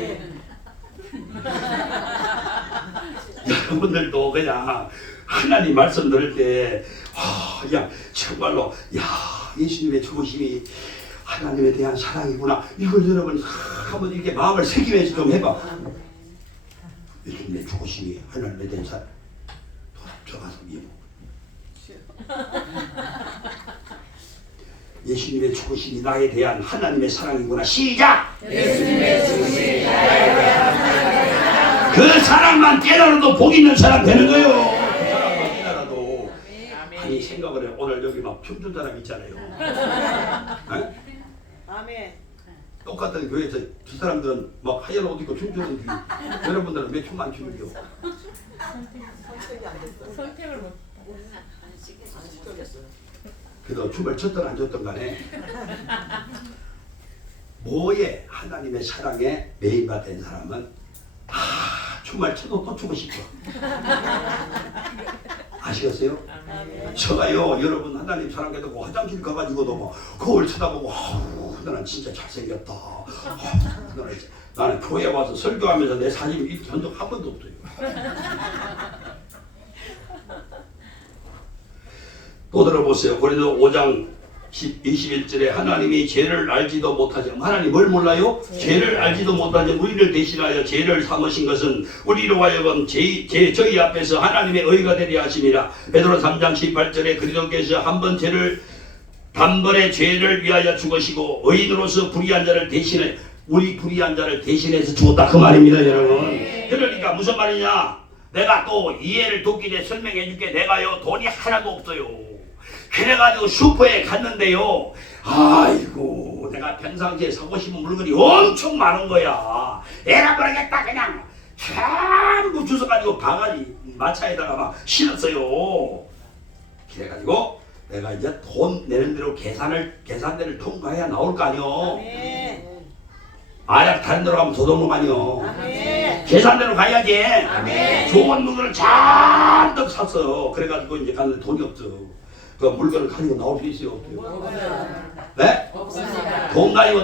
여러분들도 그냥 하나님 말씀 들을 때 그냥 정말로 예수님의 죽으심이 하나님에 대한 사랑이구나. 이걸 여러분 한번 이렇게 마음을 새기면서 좀 해봐. 예수님의 죽으심이 하나님에 대한 사랑. 돌아가서 이해보. 예수님의 죽으심이 나에 대한 하나님의 사랑이구나. 시작! 예수님의 죽으심이 나에 대한 하나님의 사랑. 그 사랑만 깨달아도 복 있는 사람 되는 거예요. 그 사랑만 깨달아도. 아니 생각을 해. 오늘 여기 막 춤춘 사람 있잖아요. 아멘. 똑같은 교회에서 두 사람들은 막 하얀 옷 입고 춤추는 줄 여러분들은 왜 춤 안 추는지요? 선택이 안 됐어. 선택을 못. 안 시켜졌어요. 그래도 춤을 췄든 안 췄든 간에 뭐에 하나님의 사랑에 매인받은 사람은 춤을 춰도 또 추고 싶어. 아시겠어요? 제가요 여러분 하나님 사랑해도 화장실 가가지고도 뭐 거울 쳐다보고 나는 진짜 잘생겼다. 나는 교회 와서 설교하면서 내 사진 이렇게 한 적 한 번도 없어요. 또 들어보세요. 고린도 5장 21절에 하나님이 죄를 알지도 못하지. 하나님 뭘 몰라요? 죄를 알지도 못하지. 우리를 대신하여 죄를 삼으신 것은 우리로 하여금 저희 앞에서 하나님의 의가 되려 하심이라. 베드로 3장 18절에 그리스도께서 한 번 죄를 단번에 죄를 위하여 죽으시고 의인으로서 불의한 자를 대신해 우리 불의한 자를 대신해서 죽었다 그 말입니다 여러분. 그러니까 무슨 말이냐. 내가 또 이해를 돕기 위해 설명해 줄게. 내가요 돈이 하나도 없어요. 그래가지고 슈퍼에 갔는데요. 아이고 내가 평상시에 사고 싶은 물건이 엄청 많은 거야. 에라 모르겠다 그냥 전부 주워가지고 바가지 마차에다가 막 실었어요. 그래가지고 내가 이제 돈 내는 대로 계산대를 통과해야 나올 거 아니요. 아멘. 만약 다른 데로 가면 도둑놈 아니요. 아멘. 계산대로 가야지. 아멘. 좋은 물건을 잔뜩 샀어. 그래가지고 이제 갔는데 돈이 없어. 그 물건을 가지고 나올 수 있어요 없어요? 네? 없습니다. 돈 가지고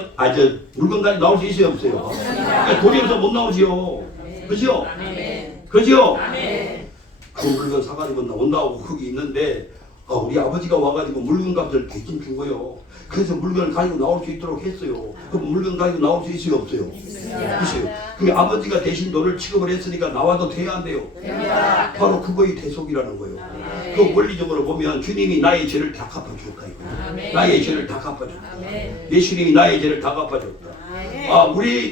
물건 가지고 나올 수 있어요 없어요? 그러니까 돈이 없어 못 나오지요. 그죠? 그죠? 그 물건 사가지고 나온다고 거기 있는데 우리 아버지가 와가지고 물건 값을 대신 준 거요. 그래서 물건을 가지고 나올 수 있도록 했어요. 그럼 물건 가지고 나올 수 있어요 없어요? 있어요. 그 아버지가 대신 돈을 취급을 했으니까 나와도 돼야 안 돼요? 바로 그거의 대속이라는 거예요. 그 원리적으로 보면 주님이 나의 죄를 다 갚아주었다 이거예요. 나의 죄를 다 갚아줬다. 예수님이 나의 죄를 다 갚아줬다. 우리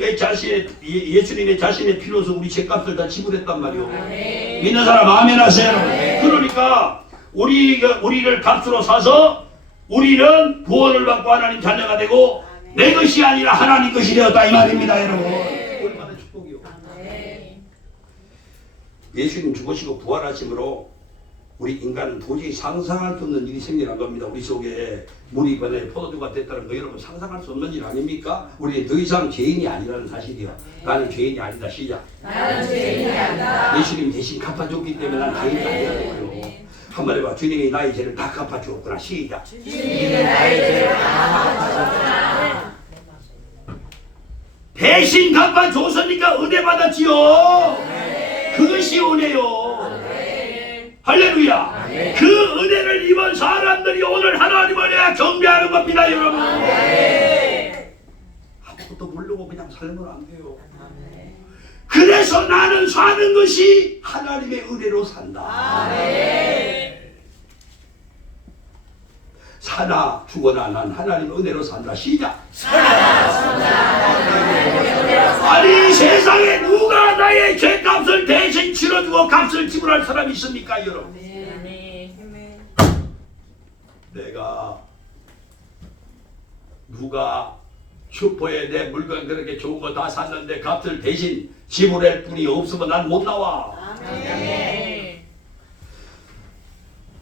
예수님의 자신의 피로서 우리 죄값을 다 지불했단 말이요. 믿는 사람 아멘 하세요. 그러니까 우리를 값으로 사서 우리는 구원을 받고 하나님 자녀가 되고 내 것이 아니라 하나님 것이 되었다 이 말입니다 여러분. 얼마나 축복이요. 예수님 죽으시고 부활하심으로 우리 인간은 도저히 상상할 수 없는 일이 생겨난 겁니다. 우리 속에 물이 변해 포도주가 됐다는 거 여러분 상상할 수 없는 일 아닙니까? 우리 더 이상 죄인이 아니라는 사실이요. 나는 죄인이 아니다. 시작. 나는 죄인이 아니다. 예수님이 대신 갚아줬기 때문에 나는 죄인이 아니라는 거예요. 한번 해봐. 주님이 나의 죄를 다 갚아주었구나. 시작. 주님이 나의 죄를 다 갚아주었구나. 대신 갚아줬으니까 은혜 받았지요. 그것이 은혜요. 할렐루야. 그 은혜를 입은 사람들이 오늘 하나님을 경배하는 겁니다 여러분. 아무것도 모르고 그냥 살면 안 돼요. 그래서 나는 사는 것이 하나님의 은혜로 산다. 사나 죽어나 난 하나님의 은혜로 산다. 시작. 아니 세상에 누가 나의 죄값을 대신 치러주고 값을 지불할 사람이 있습니까 여러분? 내가 누가 슈퍼에 내 물건 그렇게 좋은 거 다 샀는데 값을 대신 지불할 분이 없으면 난 못 나와.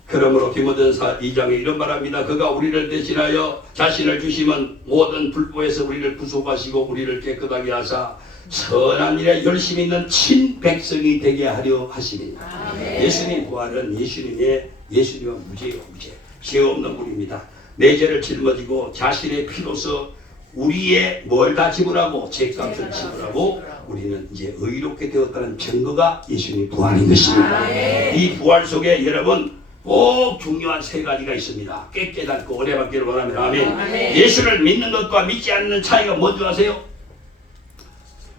그러므로 디모데전서 2장에 이런 말합니다. 그가 우리를 대신하여 자신을 주시면 모든 불법에서 우리를 구속하시고 우리를 깨끗하게 하사 선한 일에 열심히 있는 친백성이 되게 하려 하심이다. 예수님 부활은 예수님은 무죄예요. 무죄. 죄 없는 분입니다. 내 죄를 짊어지고 자신의 피로서 우리의 뭘 다 지불하고 죄값을 지불하고 우리는 이제 의롭게 되었다는 증거가 예수님 부활인 것입니다. 이 부활 속에 여러분 꼭 중요한 세 가지가 있습니다. 깨닫고 은혜 받기를 원합니다. 아멘. 예수를 믿는 것과 믿지 않는 차이가 뭔지 아세요?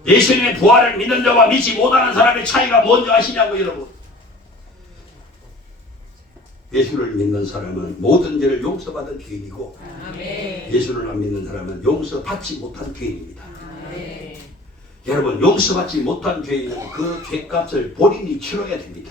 예수님의 부활을 믿는 자와 믿지 못하는 사람의 차이가 뭔지 아시냐고 여러분. 예수를 믿는 사람은 모든 죄를 용서받은 죄인이고 예수를 안 믿는 사람은 용서받지 못한 죄인입니다. 여러분 용서받지 못한 죄인은 그 죄값을 본인이 치러야 됩니다.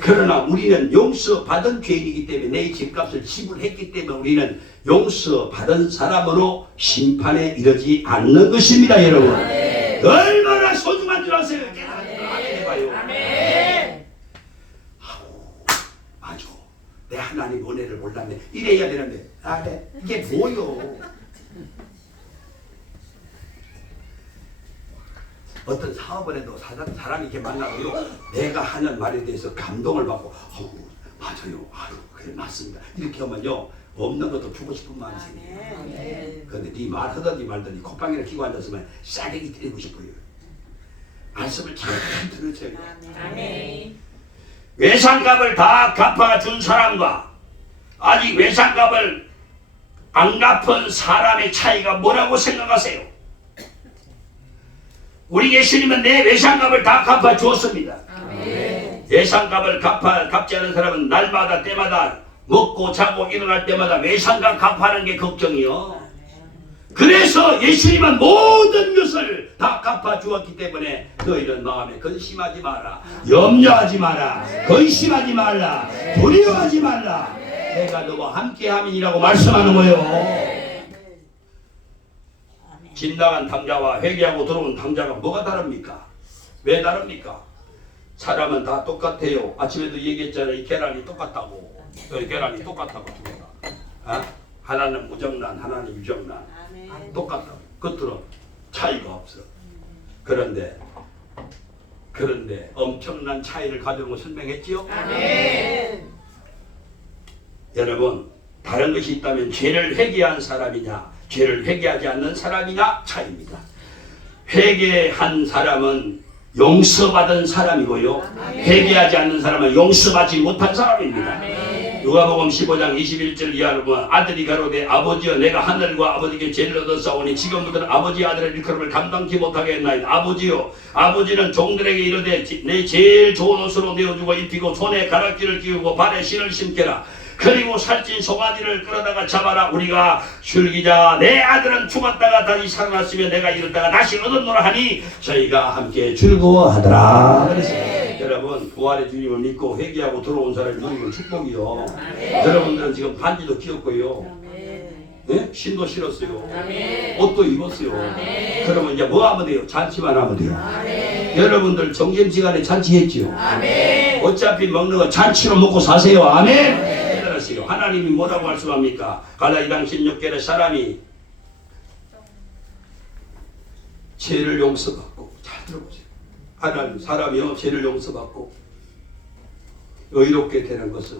그러나 우리는 용서받은 죄인이기 때문에 내 죄값을 지불했기 때문에 우리는 용서받은 사람으로 심판에 이르지 않는 것입니다. 여러분 얼마나 소중한 줄 아세요? 해봐요. 맞아. 내 하나님 은혜를 몰랐네. 이래야 되는데 네. 이게 뭐요? 어떤 사업을 해도 사람이 이렇게 만나고요. 내가 하는 말에 대해서 감동을 받고 맞아요. 그래 맞습니다. 이렇게 하면요. 없는 것도 주고 싶은 마음이 생겨요. 그런데 네 말 하더니 말더니 콧방에를 끼고 앉았으면 싸대기 때리고 싶어요. 말씀을 잘 들으셔야 돼요. 외상값을 다 갚아준 사람과 아직 외상값을 안 갚은 사람의 차이가 뭐라고 생각하세요? 우리 예수님은 내 외상값을 다 갚아 주었습니다. 외상값을 갚지 않은 사람은 날마다 때마다 먹고 자고 일어날 때마다 외상값 갚아하는 게 걱정이요. 그래서 예수님은 모든 것을 다 갚아 주었기 때문에 너희는 마음에 근심하지 마라. 염려하지 마라. 근심하지 말라. 두려워하지 말라. 내가 너와 함께함이라고 말씀하는 거예요. 집 나간 당자와 회개하고 들어온 당자가 뭐가 다릅니까? 왜 다릅니까? 사람은 다 똑같아요. 아침에도 얘기했잖아요. 이 계란이 똑같다고. 이 계란이 똑같다고. 하나는 무정란, 하나는 유정란. 똑같다고. 겉으로 차이가 없어. 그런데 엄청난 차이를 가지는 걸 설명했지요? 아멘. 여러분, 다른 것이 있다면 죄를 회개한 사람이냐, 죄를 회개하지 않는 사람이냐 차이입니다. 회개한 사람은 용서받은 사람이고요. 회개하지 않는 사람은 용서받지 못한 사람입니다. 누가복음 15장 21절 이하로 보면 아들이 가로되 아버지여 내가 하늘과 아버지께 죄를 얻었사오니 지금부터는 아버지 아들의 일컬음을 감당치 못하게 했나이다. 아버지여 아버지는 종들에게 이르되 내 제일 좋은 옷으로 내어주고 입히고 손에 가락지를 끼우고 발에 신을 신겨라. 그리고 살찐 송아지를 끌어다가 잡아라. 우리가 술기자 내 아들은 죽었다가 다시 살아났으며 내가 이렇다가 다시 얻었노라 하니 저희가 함께 즐거워하더라. 그랬어요. 여러분, 부활의 주님을 믿고 회개하고 들어온 사람을 누리는 축복이요. 여러분들은 지금 반지도 끼었고요. 네? 신도 실었어요. 옷도 입었어요. 그러면 이제 뭐 하면 돼요? 잔치만 하면 돼요. 여러분들 점심시간에 잔치했지요. 어차피 먹는 거 잔치로 먹고 사세요. 아멘. 하나님이 뭐라고 말씀합니까? 갈라디 16절에 사람이 죄를 용서받고, 잘 들어보세요. 하나님, 사람이요 죄를 용서받고 의롭게 되는 것은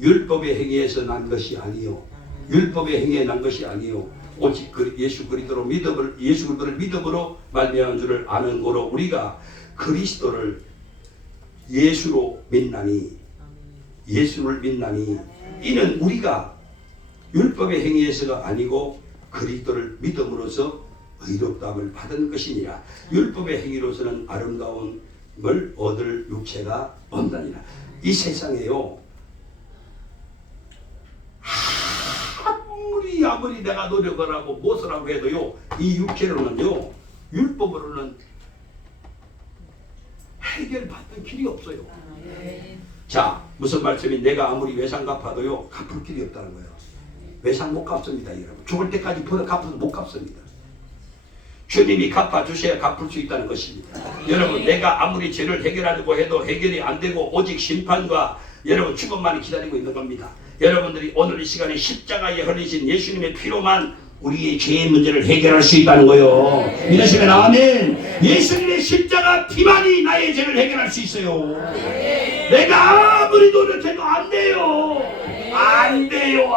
율법의 행위에서 난 것이 아니요, 율법의 행위에 난 것이 아니요, 오직 예수 그리스도를 믿음으로 말미암은 줄을 아는 거로 우리가 그리스도를 예수를 믿나니 이는 우리가 율법의 행위에서가 아니고 그리스도를 믿음으로써 의롭다함을 받은 것이니라. 율법의 행위로서는 아름다움을 얻을 육체가 없나니라. 이 세상에요, 아무리 내가 노력을 하고 무엇을 하고 해도요, 이 육체로는요, 율법으로는 해결받는 길이 없어요. 자, 무슨 말씀이? 내가 아무리 외상 갚아도요, 갚을 길이 없다는 거예요. 외상 못 갚습니다, 여러분. 죽을 때까지 갚아도 못 갚습니다. 주님이 갚아주셔야 갚을 수 있다는 것입니다. 여러분, 내가 아무리 죄를 해결하려고 해도 해결이 안 되고 오직 심판과 여러분 죽음만이 기다리고 있는 겁니다. 여러분들이 오늘 이 시간에 십자가에 흘리신 예수님의 피로만 우리의 죄의 문제를 해결할 수 있다는 거예요. 믿으시면 아멘. 예수님의 십자가 피만이 나의 죄를 해결할 수 있어요. 내가 아무리 노력해도 안 돼요. 안 돼요.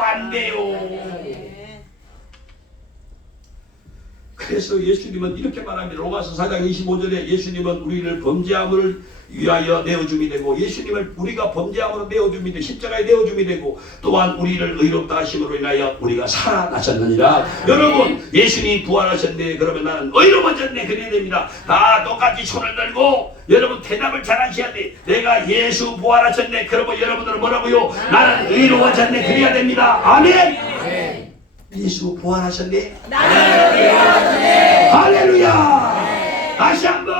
그래서 예수님은 이렇게 말합니다. 로마서 4장 25절에 예수님은 우리를 범죄함을 위하여 내어줌이 되고, 우리가 범죄함으로 내어줌이 되고, 십자가에 내어줌이 되고, 또한 우리를 의롭다 하심으로 인하여 우리가 살아나셨느니라. 여러분, 예수님이 부활하셨네. 그러면 나는 의로워졌네. 그래야 됩니다. 다 똑같이 손을 들고 여러분 대답을 잘 하셔야 돼. 내가 예수 부활하셨네. 그러면 여러분들은 뭐라고요? 나는 의로워졌네. 그래야 됩니다. 아멘. 예수 부활하셨네. 나는 의로워졌네. 할렐루야. 다시 한번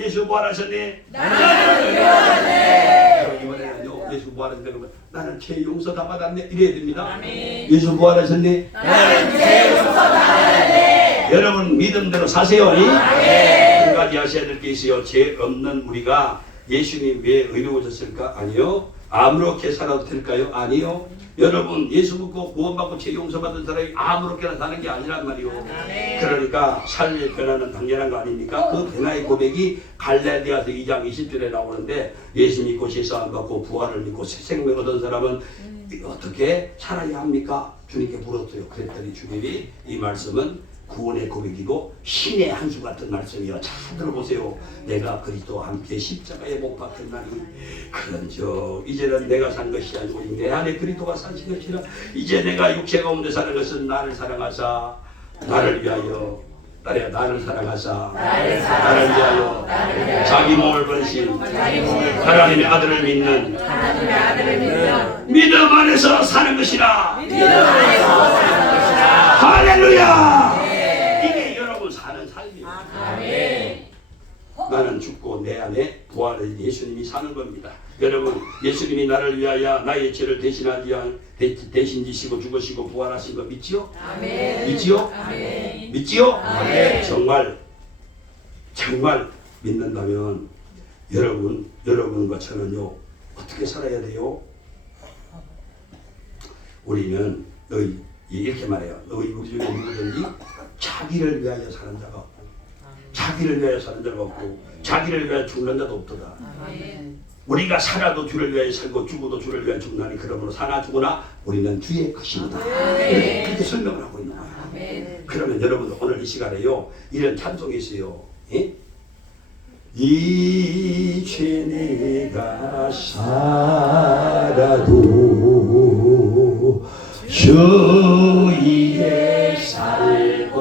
예수 부활하셨네. 나는 의로워졌네. 이번에는요, 예수 부활하셨네. 그러면 나는 죄 용서 다 받았네. 이래야 됩니다. 아멘. 예수 부활하셨네. 나는 죄 용서 다 받았네. 여러분 믿음대로 사세요. 한 가지 하셔야 될 게 있어요. 죄 없는 우리가 예수님 왜 의로워졌을까? 아니요. 아무렇게 살아도 될까요? 아니요. 여러분, 예수 믿고 구원받고 죄 용서받은 사람이 아무렇게나 사는 게 아니란 말이요. 그러니까 삶의 변화는 당연한 거 아닙니까? 그 변화의 고백이 갈라디아서 2장 20절에 나오는데, 예수 믿고 제사함 받고 부활을 믿고 새 생명 얻은 사람은 어떻게 살아야 합니까? 주님께 물었어요. 그랬더니 주님이 이 말씀은 구원의 고백이고 신의 한 수 같은 말씀이요. 잘 들어보세요. 내가 그리스도와 함께 십자가에 못 박혔나니 그런즉 이제는 내가 산 것이 아니고 내 안에 그리스도가 사신 것이라. 이제 내가 육체 가운데 사는 것은 나를 사랑하사 나를 위하여 나를 사랑하사 나를 위하여 자기 몸을 버리신 하나님의 아들을 믿는 믿음 안에서 사는 것이라. 할렐루야. 이게 여러분 사는 삶이에요. 나는 죽고 내 안에 부활의 예수님이 사는 겁니다. 여러분, 예수님이 나를 위하여 나의 죄를 대신 지시고 죽으시고 부활하신 거 믿지요? 아멘. 믿지요? 아멘. 믿지요? 아멘. 정말 믿는다면 여러분과 저는요 어떻게 살아야 돼요? 우리는 너희 이렇게 말해요. 너희 중에 누구든지 자기를 위하여 사는 자가 없고 자기를 위하여 사는 자가 없고 자기를 위하여 죽는 자도 없도다. 아멘. 우리가 살아도 주를 위하여 살고 죽어도 주를 위하여 죽나니 그러므로 사나 죽으나 우리는 주의 것입니다. 그렇게 설명을 하고 있는 거예요. 아멘. 그러면 여러분 오늘 이 시간에요 이런 찬송이 있어요. 예? 이제 내가 살아도 주 위에 살고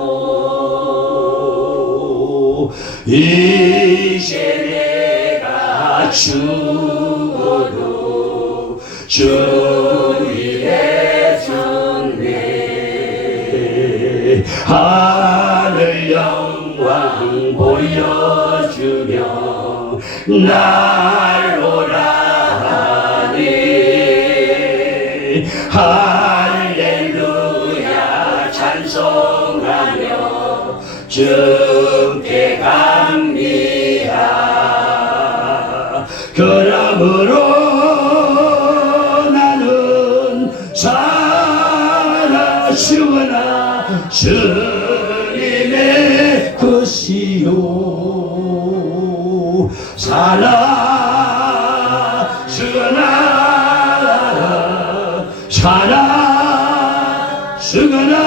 이제 내가 죽어도 주 위에 죽네 하늘 영광 보여주며 날 오라니 할렐루야 찬송하며 주께 갑니다. 그러므로 나는 살아 죽으나 주님의 것이요 살아 죽으나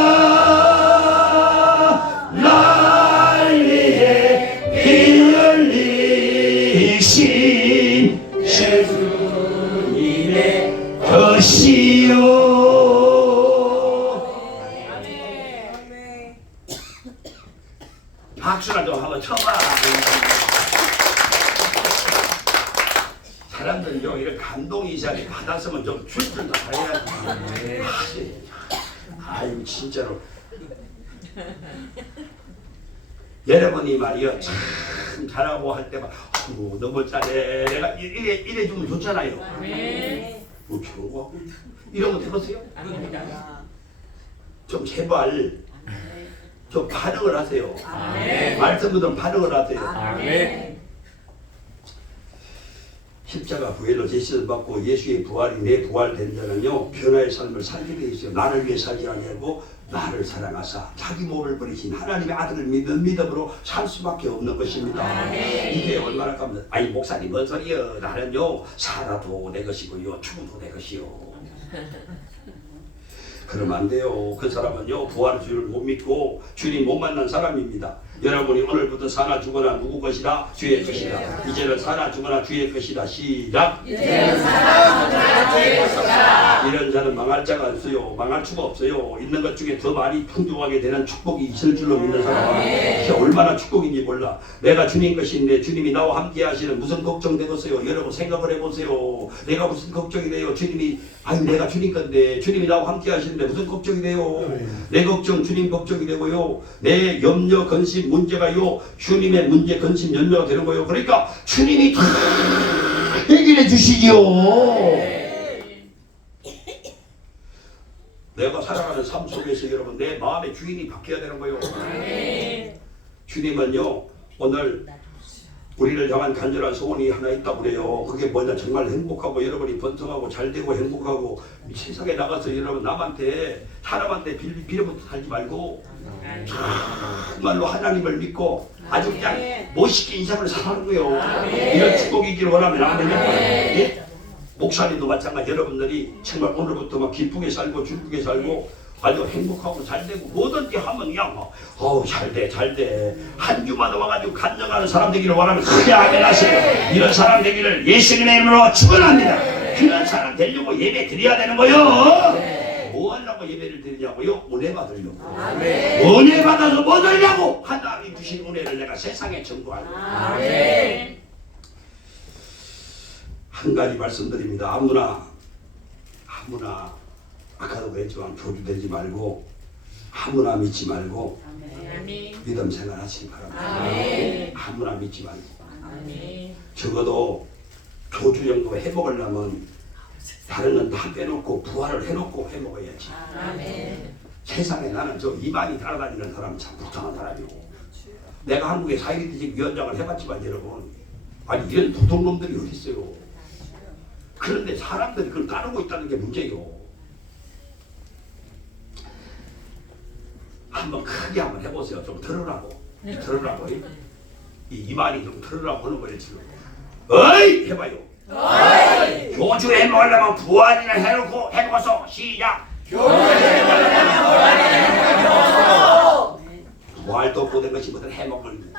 날 위해 피 흘리신 예수님의 것이요. 박수나 좀 한번 쳐봐. 사람들요 이런 감동이 이상하게 받았으면 좀 출줄도 해야지. 아유 진짜로 여러분이 말이요 참 잘하고 할 때만 너무 잘해 내가 이래 주면 좋잖아요. 뭐 저거 이런 거 들었어요? 좀 제발 좀 반응을 하세요. 말씀보다 반응을 하세요. 십자가 부활로 제시를 받고 예수의 부활이 내 부활된 자는요 변화의 삶을 살게 되어 있어요. 나를 위해 살지 아니하고 나를 사랑하사 자기 몸을 버리신 하나님의 아들을 믿는 믿음으로 살 수밖에 없는 것입니다. 이게 얼마나 감사. 아니 목사님 뭔 소리요? 나는요 살아도 내 것이고요 죽어도 내 것이요. 그러면 안 돼요. 그 사람은요 부활의 주를 못 믿고 주님 못 만난 사람입니다. 여러분이 오늘부터 사나 죽거나 누구 것이다? 주의 것이다. 이제는 사나 죽거나 주의 것이다. 시작. 이제는 사나 죽거나 주의 것이다. 이런 자는 망할 자가 없어요. 망할 수가 없어요. 있는 것 중에 더 많이 풍족하게 되는 축복이 있을 줄로 믿는 사람은 이게 얼마나 축복인지 몰라. 내가 주님 것인데 주님이 나와 함께 하시는 무슨 걱정 되겠어요. 여러분 생각을 해보세요. 내가 무슨 걱정이 돼요. 주님이 아니 내가 주님 건데 주님이 나와 함께 하시는데 무슨 걱정이 돼요. 내 걱정 주님 걱정이 되고요. 내 염려 근심 문제가요 주님의 문제 근심 염려가 되는 거예요. 그러니까 주님이 다 해결해 주시지요. 내가 살아가는 삶 속에서 여러분 내 마음의 주인이 바뀌어야 되는 거예요. 주님은요 오늘 우리를 향한 간절한 소원이 하나 있다고 그래요. 그게 뭐냐 정말 행복하고 여러분이 번성하고 잘되고 행복하고 세상에 나가서 여러분 남한테 사람한테 빌어부터 살지 말고 정말로 하나님을 믿고 아주 그냥 멋있게 인생을 살아가는 거예요. 이런 축복이 있기를 원하면 아멘요. 예? 목사님도 마찬가지. 여러분들이 정말 오늘부터 막 기쁘게 살고 즐겁게 살고 아주 행복하고 잘되고 뭐든지 하면 그냥 잘돼 한 주마다 와가지고 간증하는 사람 되기를 원하면 크게 아멘 하세요. 이런 사람 되기를 예수님의 이름으로 축원합니다. 그런 사람 되려고 예배 드려야 되는 거요. 뭐 하려고 예배를 드리냐고요? 은혜 받으려고. 은혜 받아서 뭐 하려고? 하나님이 주신 은혜를 내가 세상에 전도하려고. 한 가지 말씀드립니다. 아무나 아까도 그랬지만 교주되지 말고 아무나 믿지 말고 믿음 생활하시기 바랍니다. 아무나 믿지 말고 적어도 조주 정도 해먹으려면 다른 건 다 빼놓고 부활을 해놓고 해먹어야지. 세상에 나는 저 이만희 따라다니는 사람 참 불쌍한 사람이고, 내가 한국의 사회리직 위원장을 해봤지만 여러분, 아니 이런 도둑놈들이 어디 있어요. 그런데 사람들이 그걸 따르고 있다는 게 문제예요. 한번 크게 한번 해보세요. 좀 들으라고. 들으라고. 이만희 좀 들으라고 하는 거예요 지금. 어이! 해봐요. 어이! 교주 해먹으려면 부활이나 해놓고 해먹어서 시작. 부활도 못한 것이 뭐든 해먹을.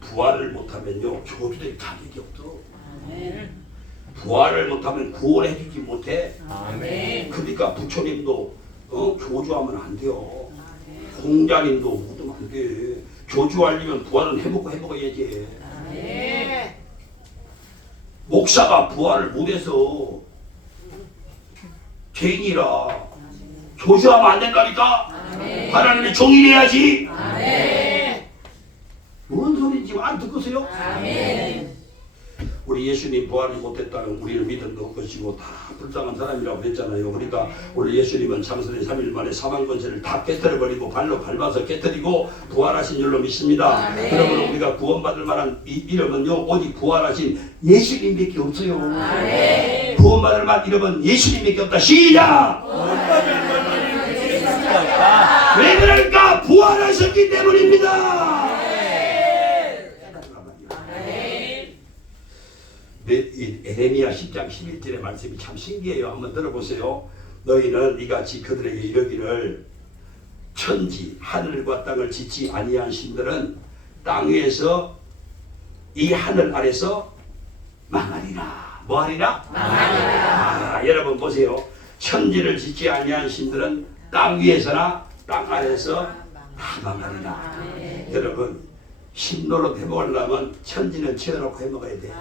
부활을 못하면요 교주들이 자격이 없어. 부활을 못하면 구원해주지 못해. 그러니까 부처님도 교주하면 안 돼요. 공자님도 묻으면 안 돼. 교주하려면 부활은 해먹어야지. 목사가 부활을 못해서 죄인이라 교주하면 안 된다니까. 하나님의 종이래야지. 뭔 소리인지 안 듣고서요? 우리 예수님 부활이 못했다는 우리는 믿음도 것이고 다 불쌍한 사람이라고 했잖아요. 그러니까 우리 예수님은 장선의 3일 만에 사망 권세를 다 깨뜨려버리고 발로 밟아서 깨뜨리고 부활하신 줄로 믿습니다. 그러므로 우리가 구원받을 만한 이름은요 오직 부활하신 예수님밖에 없어요. 구원받을 만한 이름은 예수님밖에 없다. 시작! 왜 그럴까? 부활하셨기 때문입니다. 에레미야 10장 11절의 말씀이 참 신기해요. 한번 들어보세요. 너희는 이같이 그들에게 이르기를 천지 하늘과 땅을 짓지 아니한 신들은 땅 위에서 이 하늘 아래서 망하리라. 뭐하리라? 망하리라. 여러분 보세요. 천지를 짓지 아니한 신들은 땅 위에서나 땅 아래서 다 망하리라. 여러분 신노릇 해먹으려면 천지는 지어놓고 해먹어야 돼.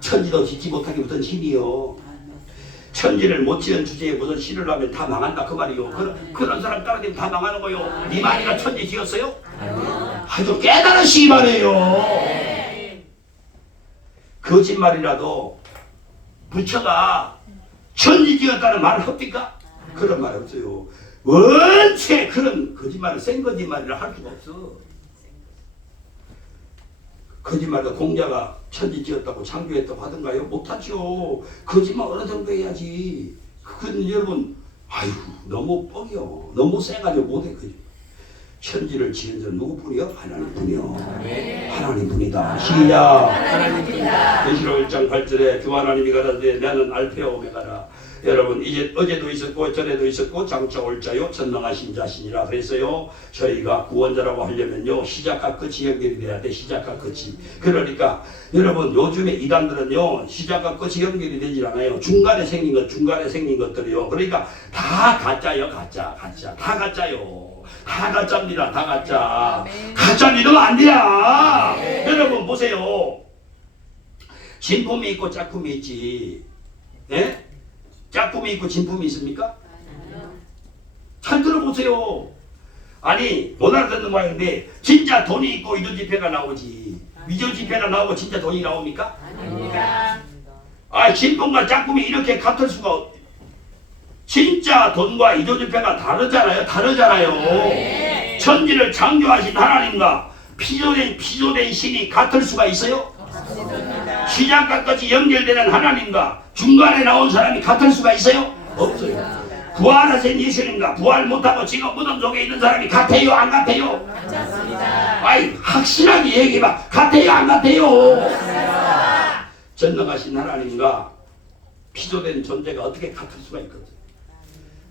천지도 짓지 못하게 무슨 신이요. 천지를 못 지은 주제에 무슨 신을 하면 다 망한다 그 말이요. 그런 사람 따라다니면 다 망하는 거요. 이만희가 천지 지었어요? 아주 깨달은 씨발이에요. 거짓말이라도 부처가 천지 지었다는 말을 합니까? 그런 말 없어요. 원체 그런 거짓말을 센 거짓말이라 할 수가 없어. 거짓말도 공자가 천지 지었다고 창조했다고 하던가요? 못하죠. 거짓말 어느 정도 해야지. 그건 여러분 아이고 너무 뻥이요. 너무 세가지고 못해. 천지를 지은 자 누구뿐이요? 하나님뿐이요. 하나님뿐이다. 시작. 하나님뿐이다. 계시록 1장 8절에 주 하나님이 가라사대 나는 알파와 오메가라. 여러분 이제 어제도 있었고 전에도 있었고 장차 올 자요 전능하신 자신이라 그랬어요. 저희가 구원자라고 하려면요 시작과 끝이 연결이 돼야 돼. 시작과 끝이. 그러니까 여러분 요즘에 이단들은요 시작과 끝이 연결이 되질 않아요. 중간에 생긴 것들이요. 그러니까 다 가짜요. 가짜 다 가짜요. 다 가짜입니다. 다 가짜. 가짜 믿으면 안 돼요. 여러분 보세요. 진품이 있고 짝품이 있지. 예? 짝품이 있고 진품이 있습니까? 잘 들어보세요. 아니 못 알아듣는 모양인데 진짜 돈이 있고 이조지폐가 나오지. 이조지폐가 나오고 진짜 돈이 나옵니까? 아닙니다. 아 진품과 짝품이 이렇게 같을 수가 진짜 돈과 이조지폐가 다르잖아요. 천지를 창조하신 하나님과 피조된 신이 같을 수가 있어요? 시작과 끝이 연결되는 하나님과 중간에 나온 사람이 같을 수가 있어요? 없어요. 부활하신 예수님과 부활 못하고 지금 무덤 속에 있는 사람이 같아요? 안 같아요? 같습니다. 아이 확실하게 얘기해봐. 같아요? 안 같아요? 전능하신 하나님과 피조된 존재가 어떻게 같을 수가 있거든.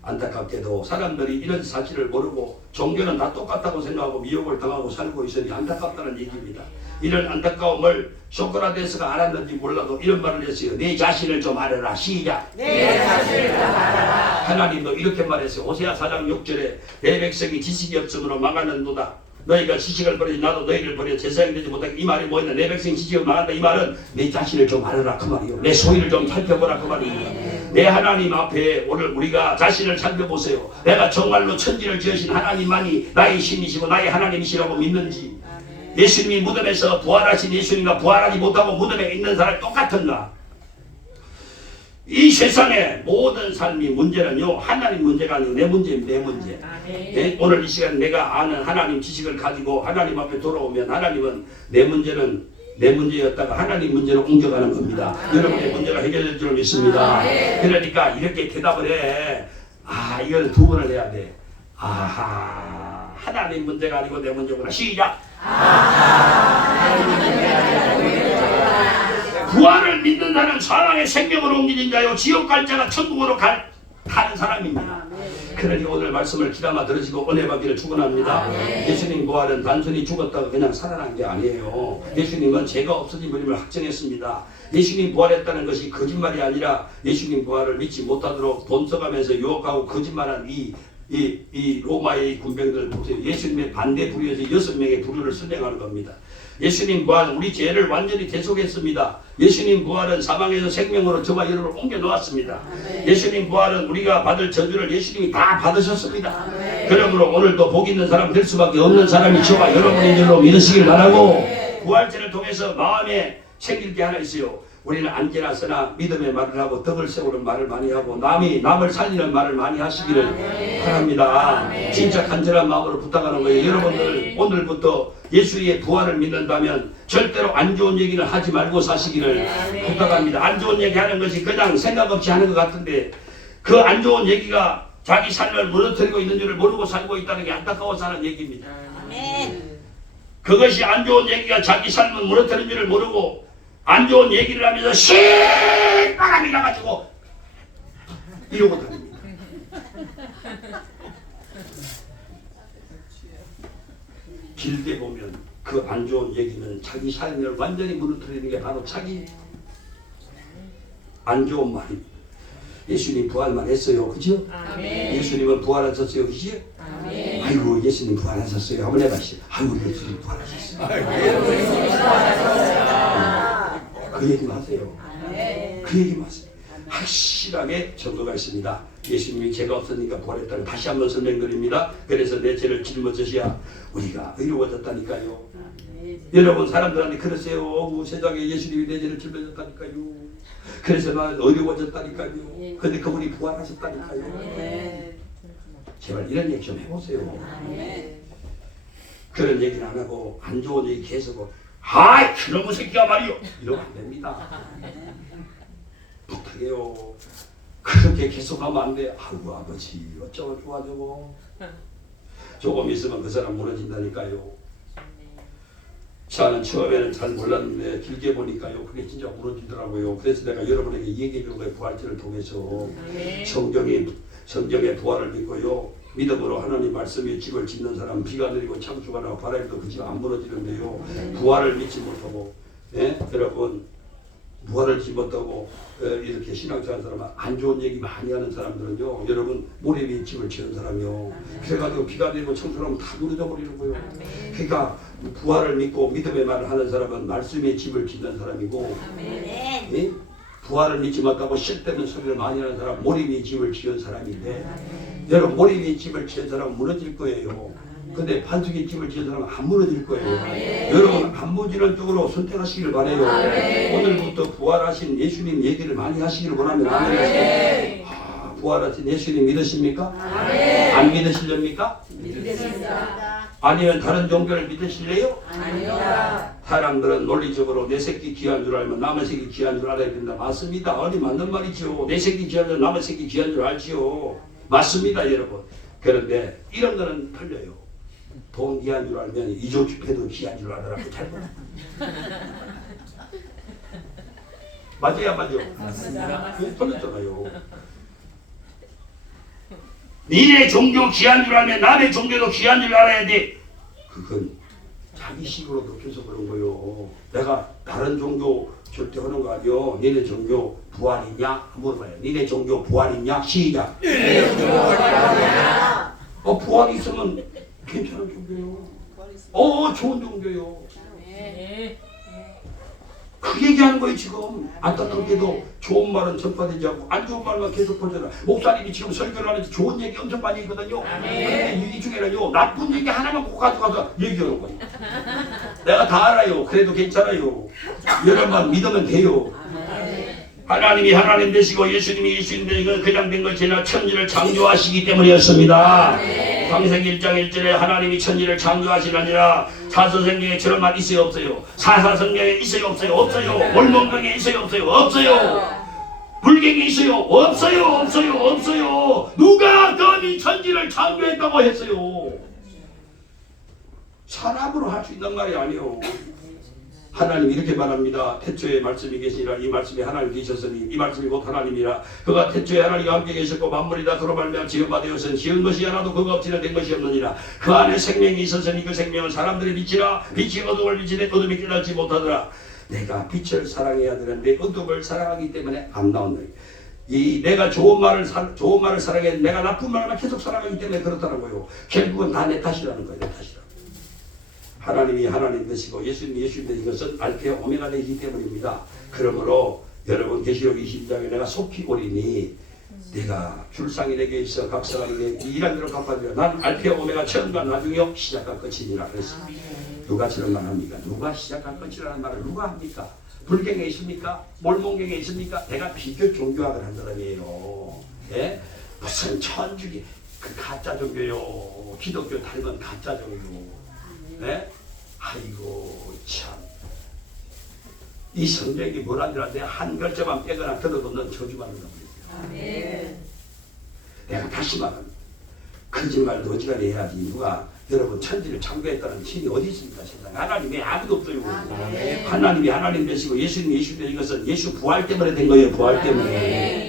안타깝게도 사람들이 이런 사실을 모르고 종교는 다 똑같다고 생각하고 미혹을 당하고 살고 있으니 안타깝다는 얘기입니다. 이런 안타까움을 소크라테스가 알았는지 몰라도 이런 말을 했어요. 내 자신을 좀 알아라. 시작. 내 자신을 좀 알아라. 하나님도 이렇게 말했어요. 호세아 4장 6절에 내 백성이 지식이 없으므로 망하는도다. 너희가 지식을 버리지 나도 너희를 버려 제사장 되지 못하게. 이 말이 뭐였나? 내 백성이 지식을 망한다. 이 말은 내 자신을 좀 알아라 그 말이요. 내 소위를 좀 살펴보라 그 말이에요. 내 하나님 앞에 오늘 우리가 자신을 살펴보세요. 내가 정말로 천지를 지으신 하나님만이 나의 신이시고 나의 하나님이시라고 믿는지. 예수님이 무덤에서 부활하신 예수님과 부활하지 못하고 무덤에 있는 사람이 똑같은가? 이 세상의 모든 삶이 문제는요 하나님 문제가 아니고 내 문제입니다. 내 문제. 네? 오늘 이 시간 내가 아는 하나님 지식을 가지고 하나님 앞에 돌아오면 하나님은 내 문제였다가 하나님 문제로 옮겨가는 겁니다. 여러분의 문제가 해결될 줄 믿습니다. 그러니까 이렇게 대답을 해. 아 이걸 두 번을 해야 돼. 아하 하나님 문제가 아니고 내 문제구나. 시작. 부활을 믿는 자는 사망의 생명으로 옮기는 자요 지옥 갈 자가 천국으로 가는 사람입니다. 그러니 오늘 말씀을 귀담아 들으시고 은혜 받기를 축원합니다. 예수님 부활은 단순히 죽었다가 그냥 살아난 게 아니에요. 예수님은 죄가 없어진 분임을 확정했습니다. 예수님 부활했다는 것이 거짓말이 아니라 예수님 부활을 믿지 못하도록 돈 써가면서 유혹하고 거짓말한 이 로마의 군병들 보세요. 예수님의 반대 부류에서 6명의 부류를 순행하는 겁니다. 예수님 부활은 우리 죄를 완전히 대속했습니다. 예수님 부활은 사망에서 생명으로 저와 여러분을 옮겨 놓았습니다. 예수님 부활은 우리가 받을 저주를 예수님이 다 받으셨습니다. 그러므로 오늘도 복 있는 사람 될 수밖에 없는 사람이 저와 여러분인 줄로 믿으시길 바라고 부활제를 통해서 마음에 생길 게 하나 있어요. 우리는 안개나 쓰나 믿음의 말을 하고 덕을 세우는 말을 많이 하고 남을 살리는 말을 많이 하시기를 바랍니다. 진짜 간절한 마음으로 부탁하는 거예요. 여러분들 오늘부터 예수의 부활을 믿는다면 절대로 안 좋은 얘기는 하지 말고 사시기를 부탁합니다. 안 좋은 얘기 하는 것이 그냥 생각 없이 하는 것 같은데 그 안 좋은 얘기가 자기 삶을 무너뜨리고 있는 줄을 모르고 살고 있다는 게 안타까워서 하는 얘기입니다. 그것이 안 좋은 얘기가 자기 삶을 무너뜨리는 줄을 모르고 안 좋은 얘기를 하면서 실바람이 나가지고 이러고 다닙니다. 길게 보면 그 안 좋은 얘기는 자기 삶을 완전히 무너뜨리는 게 바로 자기 안 좋은 말입니다. 예수님 부활만 했어요. 그죠? 예수님은 부활하셨어요. 그죠? 아이고 예수님 부활하셨어요. 한번 해봐시죠. 아이고 예수님 부활하셨어요. 그 얘기만 하세요. 그 얘기만 하세요. 확실하게 증거가 있습니다. 예수님이 죄가 없으니까 부활했다는 다시 한번 설명드립니다. 그래서 내 죄를 짊어지셔야 우리가 의로워졌다니까요. 여러분 사람들한테 그러세요. 세상에 예수님이 내 죄를 짊어졌다니까요. 그래서 나는 어려워졌다니까요. 근데 그분이 부활하셨다니까요. 제발 이런 얘기 좀 해보세요. 그런 얘기는 안 하고 안 좋은 얘기 계속 아이 그놈의 새끼야 말이요 이러면 안 됩니다. 부탁해요. 그렇게 계속하면 안 돼. 아이고 아버지 어쩌고 좋아 저거. 조금 있으면 그 사람 무너진다니까요. 저는 처음에는 잘 몰랐는데 길게 보니까요 그게 진짜 무너지더라고요. 그래서 내가 여러분에게 얘기해 준 거예요. 부활절을 통해서 성경의 부활을 믿고요 믿음으로 하나님 말씀에 집을 짓는 사람 비가 내리고 창수가 나고 바람도 그 집 안 무너지는데요. 부활을 믿지 못하고 여러분 부활을 믿지 못하고 이렇게 신앙생활 사람 안 좋은 얘기 많이 하는 사람들은요 여러분 모래 위에 집을 지은 사람이요. 그래가지고 비가 내리고 창수가 나면 다 무너져 버리는 거예요. 그러니까 부활을 믿고 믿음의 말을 하는 사람은 말씀에 집을 짓는 사람이고 부활을 믿지 못하고 쓸데없는 소리를 많이 하는 사람 모래 위에 집을 지은 사람인데 여러분 모래 위에 집을 지은 사람은 무너질 거예요. 근데 반석에 집을 지은 사람은 안 무너질 거예요. 여러분 안 무너지는 쪽으로 선택하시기를 바래요. 오늘부터 부활하신 예수님 얘기를 많이 하시기를 원합니다. 아멘. 부활하신 예수님 믿으십니까? 안 믿으시렵니까? 믿습니다. 아니면 다른 종교를 믿으실래요? 아니요. 사람들은 논리적으로 내 새끼 귀한 줄 알면 남의 새끼 귀한 줄 알아야 된다. 맞습니다. 아니 맞는 말이죠. 내 새끼 귀한 줄 남의 새끼 귀한 줄 알지요. 맞습니다 여러분. 그런데 이런 거는 틀려요. 돈 귀한 줄 알면 이조 집회도 귀한 줄 알아라고 잘못. 맞아요, 맞아요. 맞습니다. 틀렸잖아요. 니네 종교 귀한 줄 알면 남의 종교도 귀한 줄 알아야 돼. 그건 자기 식으로 높여서 그런 거요. 내가 다른 종교 절대 하는 거 아니요. 니네 종교 부활이냐? 물어봐요. 니네 종교 부활이냐? 시작. 네, 부활이냐? 부활이 있으면 괜찮은 종교요. 좋은 종교요. 그 얘기하는 거예요 지금. 안타깝게도 좋은 말은 전파되지 않고 안 좋은 말만 계속 퍼져나. 목사님이 지금 설교를 하는데 좋은 얘기 엄청 많이 있거든요. 그런데 이 중에는요 나쁜 얘기 하나만 꼭 가져가서 얘기하는 거예요. 내가 다 알아요. 그래도 괜찮아요. 여러분만 믿으면 돼요. 하나님이 하나님 되시고 예수님이 예수님 되시고 그냥 된 걸 지나 천지를 창조하시기 때문이었습니다. 창세기 1장 1절에 하나님이 천지를 창조하시느니라. 사서성경에 저런 말 있어요 없어요? 사사성경에 있어요 없어요? 없어요. 월몽경에 있어요 없어요? 없어요. 불경에 있어요? 없어요. 없어요. 없어요. 누가 감히 천지를 창조했다고 했어요? 사람으로 할 수 있는 말이 아니에요. 하나님 이렇게 말합니다. 태초에 말씀이 계시니라. 이 말씀이 하나님 계셨으니 이 말씀이 곧 하나님이라. 그가 태초에 하나님과 함께 계셨고 만물이 다 그로 말미암아 지은 바 되었으니 지은 것이 하나도 그가 없이는 된 것이 없느니라. 그 안에 생명이 있었으니 그 생명은 사람들의 빛이라. 빛이 어둠을 비치되 어둠이 깨닫지 못하더라. 내가 빛을 사랑해야 되는데 어둠을 사랑하기 때문에 안 나온다. 이 내가 좋은 말을 사랑해 내가 나쁜 말만 계속 사랑하기 때문에 그렇더라고요. 결국은 다 내 탓이라는 거예요. 내 탓이라. 하나님이 하나님 되시고 예수님이 예수님 되신 것은 알파 오메가 되기 때문입니다. 그러므로 여러분 계시록 20장에 내가 속히 오리니 내가 줄상이 내게 있어 각사가 내게 일한 대로 갚아주라. 난 알파 오메가 처음과 나중이요 시작과 끝이니라 그랬습니다. 누가 저런 말 합니까? 누가 시작과 끝이라는 말을 누가 합니까? 불경에 있습니까? 몰몬경에 있습니까? 내가 비교 종교학을 한 사람이에요. 예? 무슨 천주교 그 가짜 종교요. 기독교 닮은 가짜 종교. 네? 아이고 참. 이 성경이 뭐라는 줄 아세요? 한 글자만 빼거나 들어도 넌 저주받는 겁니다. 내가 다시 말합니다. 거짓말도 어지간히 해야지. 누가 여러분 천지를 창조했다는 신이 어디 있습니까? 세상에 하나님이 아무도 없어요. 하나님이 하나님 되시고 예수님이 예수 되신 것은 예수 부활 때문에 된 거예요. 부활 때문에.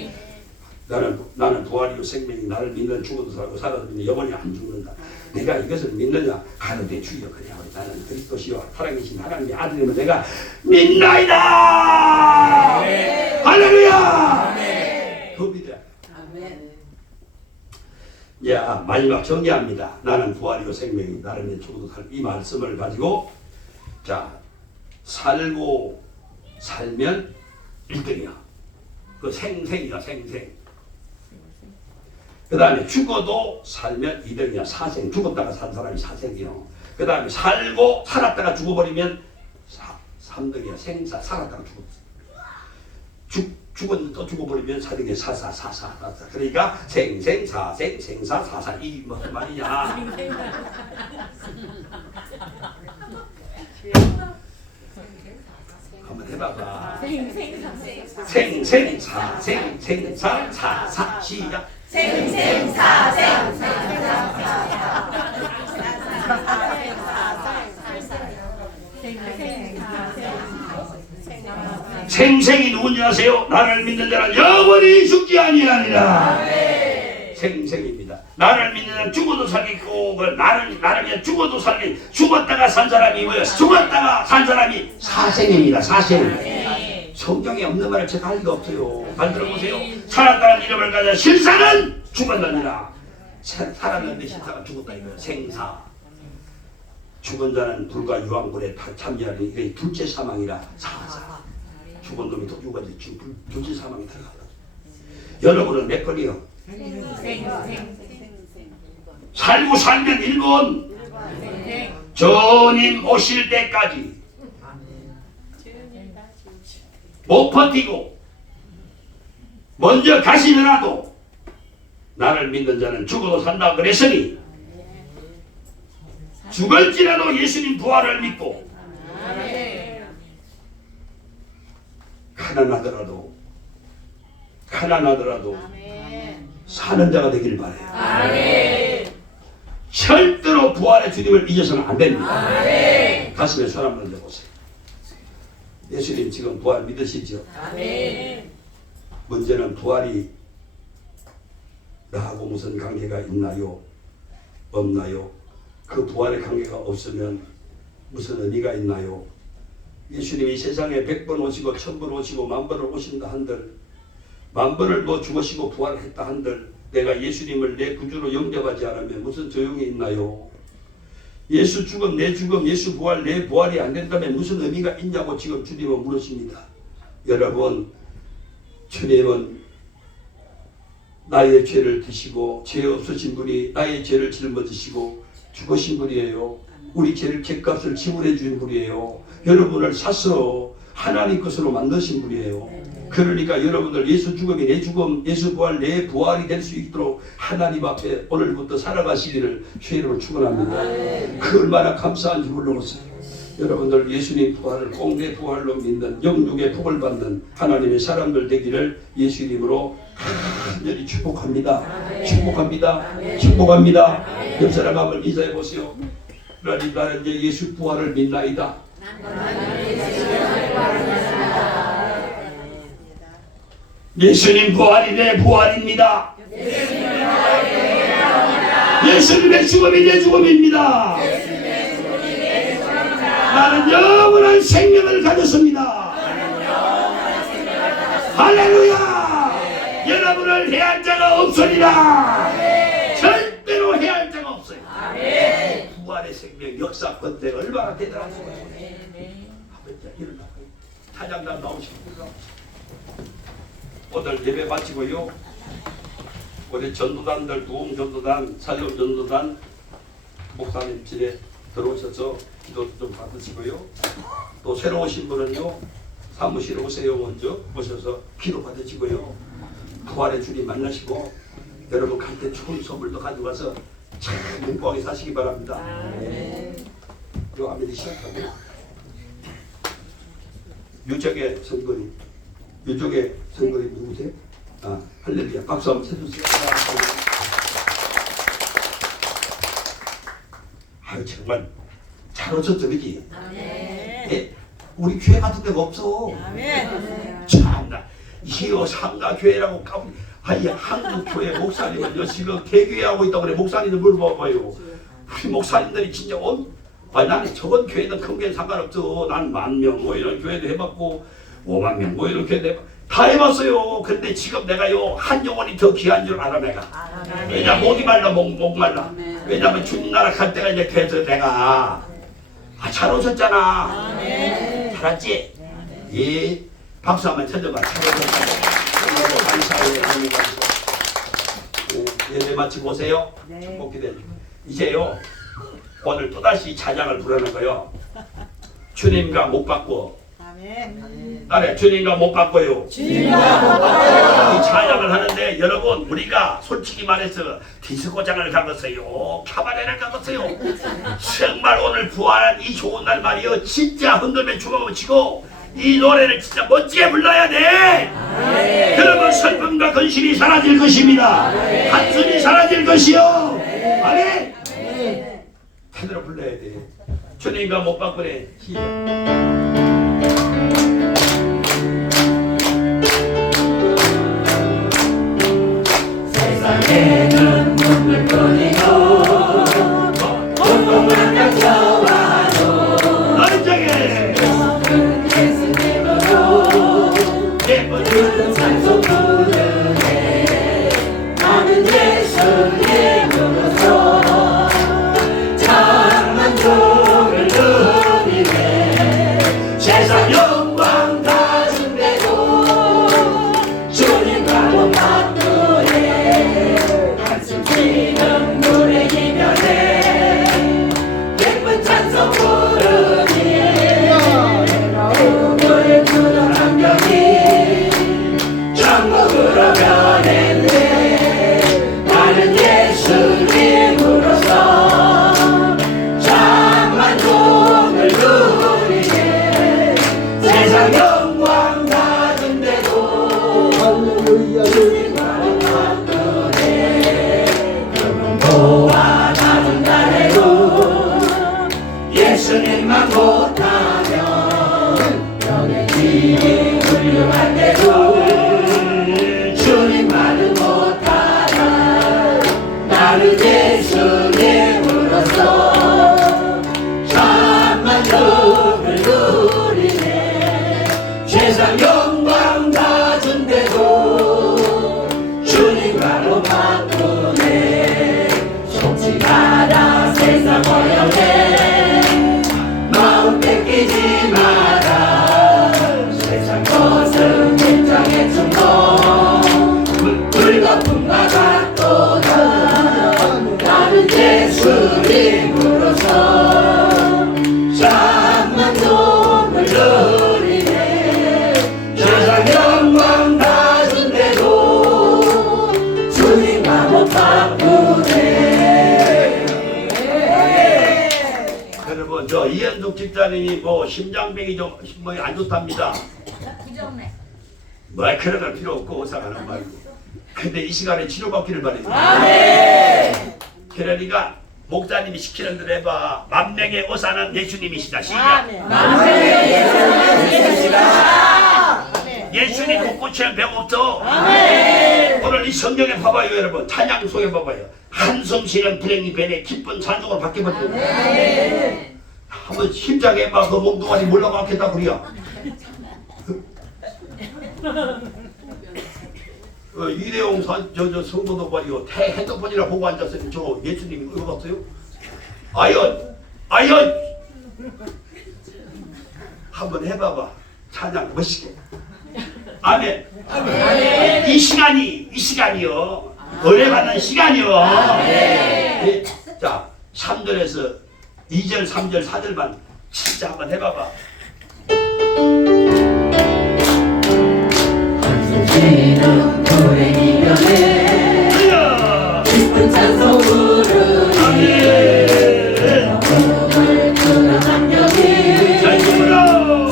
나는 부활이요 생명이 나를 믿는 죽어도 살고 살아도 믿는 영원히 안 죽는다. 내가 이것을 믿느냐? 가로되 주여 그냥 나는 그리스도시요 살아계신 하나님의 아들이면 내가 믿나이다. 할렐루야. 그 믿어야. 야 마지막 정리합니다. 나는 부활이요 생명이 나를 믿는 죽어도 살고 이 말씀을 가지고 자 살고 살면 1등이야. 그 생생이야 생생. 그 다음에 죽어도 살면 2등이야. 사생. 죽었다가 산 사람이 사생이요. 그 다음에 살고 살았다가 죽어버리면 3등이야. 생사. 살았다가 죽었어. 죽었는데 또 죽어버리면 4등이야. 사사. 그러니까 생생 사생 생사 사사. 이 무슨 말이냐. 한번 해봐봐. 생생 사생 생사 사사. 시작. 생생이 누군지 아세요? 나를 믿는 자는 영원히 죽지 아니하리라. 생생입니다. 나를 믿는 자는 죽어도 살겠고 나를 위해 죽어도 살기 죽었다가 산 사람이 뭐예요? 죽었다가 산 사람이 사생입니다. 사생. 성경에 없는 말을 제가 할 리가 없어요. 말 들어보세요. 살았다는 이름을 가져 실사는 죽었느니라. 살았는데 실사가 죽었다 이거예요. 생사. 죽은 자는 불과 유황불에 참여하니 이게 둘째 사망이라 사사. 죽은 놈이 또 죽어야지 둘째 사망이 들어가다. 여러분은 몇 건이요? 살고 살면 1번 주님 오실 때까지 못 버티고 먼저 가시더라도 나를 믿는 자는 죽어도 산다 그랬으니 죽을지라도 예수님 부활을 믿고 가난하더라도 사는 자가 되길 바래요. 절대로 부활의 주님을 잊어서는 안 됩니다. 가슴에 손 한번 얹어보세요. 예수님 지금 부활 믿으시죠? 문제는 부활이 나하고 무슨 관계가 있나요? 없나요? 그 부활의 관계가 없으면 무슨 의미가 있나요? 예수님이 세상에 100번 오시고 1000번 오시고 10,000번을 오신다 한들 10,000번을 뭐 죽으시고 부활했다 한들 내가 예수님을 내 구주로 영접하지 않으면 무슨 소용이 있나요? 예수 죽음 내 죽음 예수 부활 내 부활이 안 된다면 무슨 의미가 있냐고 지금 주님은 물으십니다. 여러분 주님은 나의 죄를 드시고 죄 없으신 분이 나의 죄를 짊어지시고 죽으신 분이에요. 우리 죄값을 지불해 주신 분이에요. 여러분을 사서 하나님 것으로 만드신 분이에요. 그러니까 여러분들 예수 죽음이 내 죽음, 예수 부활 내 부활이 될 수 있도록 하나님 앞에 오늘부터 살아가시기를 주의로 축원합니다. 그 얼마나 감사한 줄 몰라보세요. 여러분들 예수님 부활을 꼭 내 부활로 믿는 영육의 복을 받는 하나님의 사람들 되기를 예수 이름으로 간절히 축복합니다. 축복합니다. 축복합니다. 옆 사람 한번 인사해 보세요. 나는 이제 예수 부활을 믿나이다. 예수님 부활이 내 부활입니다. 예수님의 죽음이 내 죽음입니다. 나는 영원한 생명을 가졌습니다. 할렐루야. 여러분을 해할 자가 없으리라. 절대로 해할 자가 없어요. 부활의 생명 역사 권대가 얼마나 대단한지 일어나요. 타장단 나오십니다. 오늘 예배 마치고요. 우리 전도단들, 도움 전도단, 사역 전도단 목사님 집에 들어오셔서 기도 좀 받으시고요. 또 새로 오신 분은요, 사무실에 오세요. 먼저 오셔서 기도 받으시고요. 부활의 주님 만나시고 여러분 갈 때 좋은 선물도 가져가서 참 행복하게 사시기 바랍니다. 요 아멘이 시작하고 유적의 선거리, 유적의 선거리 누구세요? 아, 할렐루야. 박수 한번 쳐주세요. 아유 정말 잘 오셨죠, 그지? 예, 우리 교회 같은 데가 없어. 참나 이거 상가 교회라고 까불. 아니 한국 교회 목사님은요 지금 대교회하고 있다고 그래. 목사님들 물어봐봐요. 우리 목사님들이 진짜 아니 나는 저번 교회는 큰 교회는 상관없어. 난 10,000명 뭐 이런 교회도 해봤고 50,000명 뭐 이런 교회도 해봤고 다 해봤어요. 근데 지금 내가요 한 영혼이 더 귀한 줄 알아 내가. 왜냐 목이 말라 목 말라. 왜냐면 주님 나라 갈 때가 이제 돼서 내가 잘 오셨잖아. 잘 왔지? 예. 박수 한번 쳐줘봐. 잘 오셨잖아. 감사해요. 예배 마치고 오세요. 축복 기대. 이제요 오늘 또다시 찬양을 부르는 거요. 주님과 못 바꿔. 나래 주님과 못 바꿔요. 이 찬양을 하는데 여러분 우리가 솔직히 말해서 디스코장을 가봤어요. 카바레를 가봤어요. 정말 오늘 부활한 이 좋은 날 말이요. 진짜 흔들면 주먹을 치고 이 노래를 진짜 멋지게 불러야 돼. 그러면 슬픔과 근심이 사라질 것입니다. 한숨이 사라질 것이요. 아멘. 제대로 불러야 돼. 주님과 못 바꾸네. 시작. 세상에는 눈물뿐이고 꼼꼼한 감정와도 언제게 큰 예수님으로 예쁜 찬송 부르네. 나는 예수님으로서 참 만족을 누리네. 세상 영광 다 준대도 주님과 못 바꾸네. 한숨 쉬는 노래 이면에 예쁜 찬송 부르기에 눈물 푸른 환경이 천국으로 변했네. 나는 예수님으로서 참 만족을 누리네. 세상 영광 다 준대도 주님과 못 바꾸네. 금은보와 낮은 날에도 예수님만 못하면 영예히 훌륭할 때도 주님만은 못하나. 나는 예수님으로서 참 만족을 누리네. 세상 영광 다 준대도 주님과 못 바꾸네. 속지 마라 세상 어려움에 마음 뺏기지 마라. 세상 것은 일장의 충동 불거품과 같도다. 나는 예수님으로서 마법 바꾸네. 여러분 저 이현숙 집사님이 뭐 심장병이 좀 뭐 안 좋답니다. 부정네. 뭐 그럴 필요 없고 오사가는 말고. 근데 이 시간에 치료받기를 바랍니다. 그러니까 목사님이 시키는 대로 해봐. 만명의 오사는 예수님이시다. 시작. 예수님 못 고치는 병 없어. 오늘 이 성경에 봐봐요 여러분. 찬양 속에 봐봐요. 한숨 쉬는 불행이 변해 기쁜 찬송으로 바뀌거든요. 한번 힘차게 해봐. 그 몸뚱아리 몰라가겠다 그래야. 이대용 저 성도도 말이요. 핸드폰이라 보고 앉았어요. 저 예수님이 읽어봤어요? 아연 한번 해봐봐. 찬양 멋있게. 아멘. 이 시간이요. 은혜 받는 시간이요. 네. 자 3절에서 2절 3절 4절만 진짜 한번 해봐봐. 한숨쉬는 불행이 변해 기쁜 찬송 부르니 꿈을 꾸는 환경이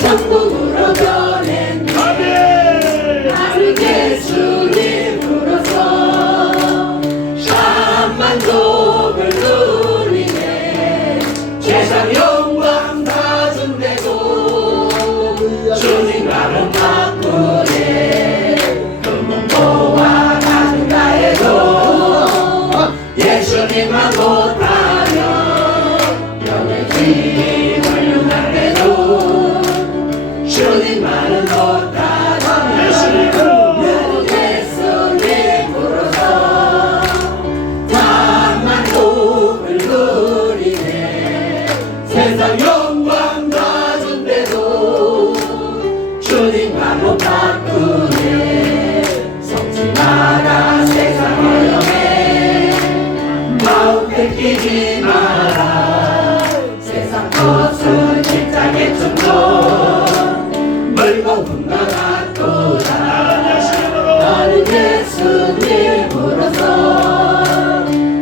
천국으로 변했네. 나를 예수님으로서 참 만족을 누리네. 세상 영광 다 준대도 주님 나를 바꾸네. 금은보와 가진다 해도 예수님만 못하면 영역이 훌륭한데도 주님만은 못하면 예수님으로서 참 만족을 누리네. 세상 영광 다 준대도 주님만 못 바꾸네. 속지 마라 세상 어려움에 마음 뺏기지 마라. 세상 것은 직장의 충동 멀고 훈가같도다. 나는 예수님으로서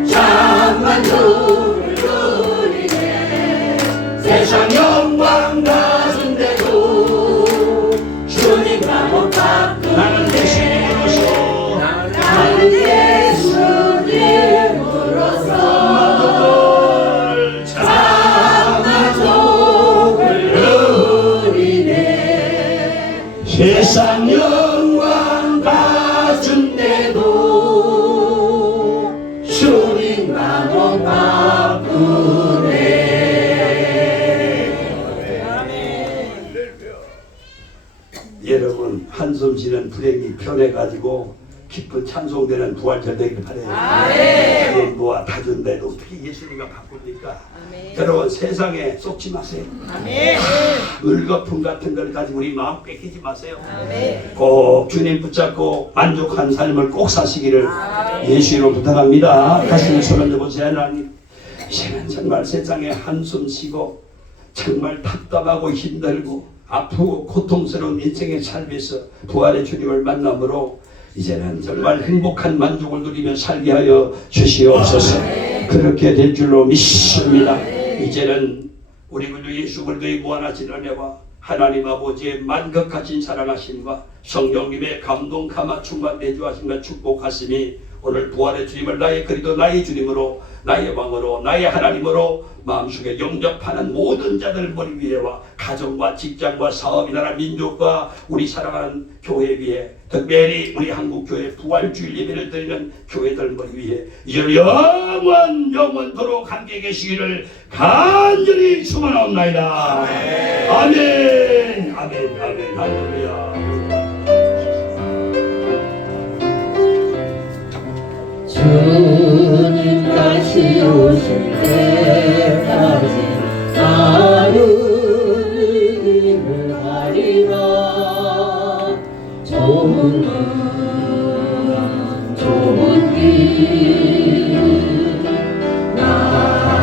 참 만족을 누리네. 세상 영광 다 준대도 주님과 못 바꾸네. 나는 예수님으로서 참 만족을 누리네. 세상 영광 가준대도 주님과 못 바꾸네. 여러분 한숨 쉬는 불행이 편해가지고 기쁜 찬송되는 부활절 되길 바래요. 뭐와 다준데도 어떻게 예수님과 바꿉니까? 여러분 세상에 속지 마세요. 을거품 같은 걸 가지고 우리 마음 뺏기지 마세요. 꼭 주님 붙잡고 만족한 삶을 꼭 사시기를 예수로 부탁합니다. 다시 손을 들어보세요. 하나님, 이제는 정말 세상에 한숨 쉬고 정말 답답하고 힘들고 아프고 고통스러운 인생의 삶에서 부활의 주님을 만남으로 이제는 정말 행복한 만족을 누리며 살게 하여 주시옵소서. 그렇게 될 줄로 믿습니다. 이제는 우리 구주 예수 그리스도의 무한하신 은혜와 하나님 아버지의 만극하신 사랑하심과 성령님의 감동 감화 충만 내주하심과 축복하심이 오늘 부활의 주님을 나의 그리스도 나의 주님으로 나의 왕으로 나의 하나님으로 마음속에 영접하는 모든 자들 머리 위에와 가정과 직장과 사업이 나라 민족과 우리 사랑하는 교회 위에 특별히 우리 한국교회 부활주일 예배를 드리는 교회들 머리 위에 이제 영원토록 함께 계시기를 간절히 축원하옵나이다. 아멘. 아멘. 아멘. 할렐루야. 주님 다시 오실 때까지 하루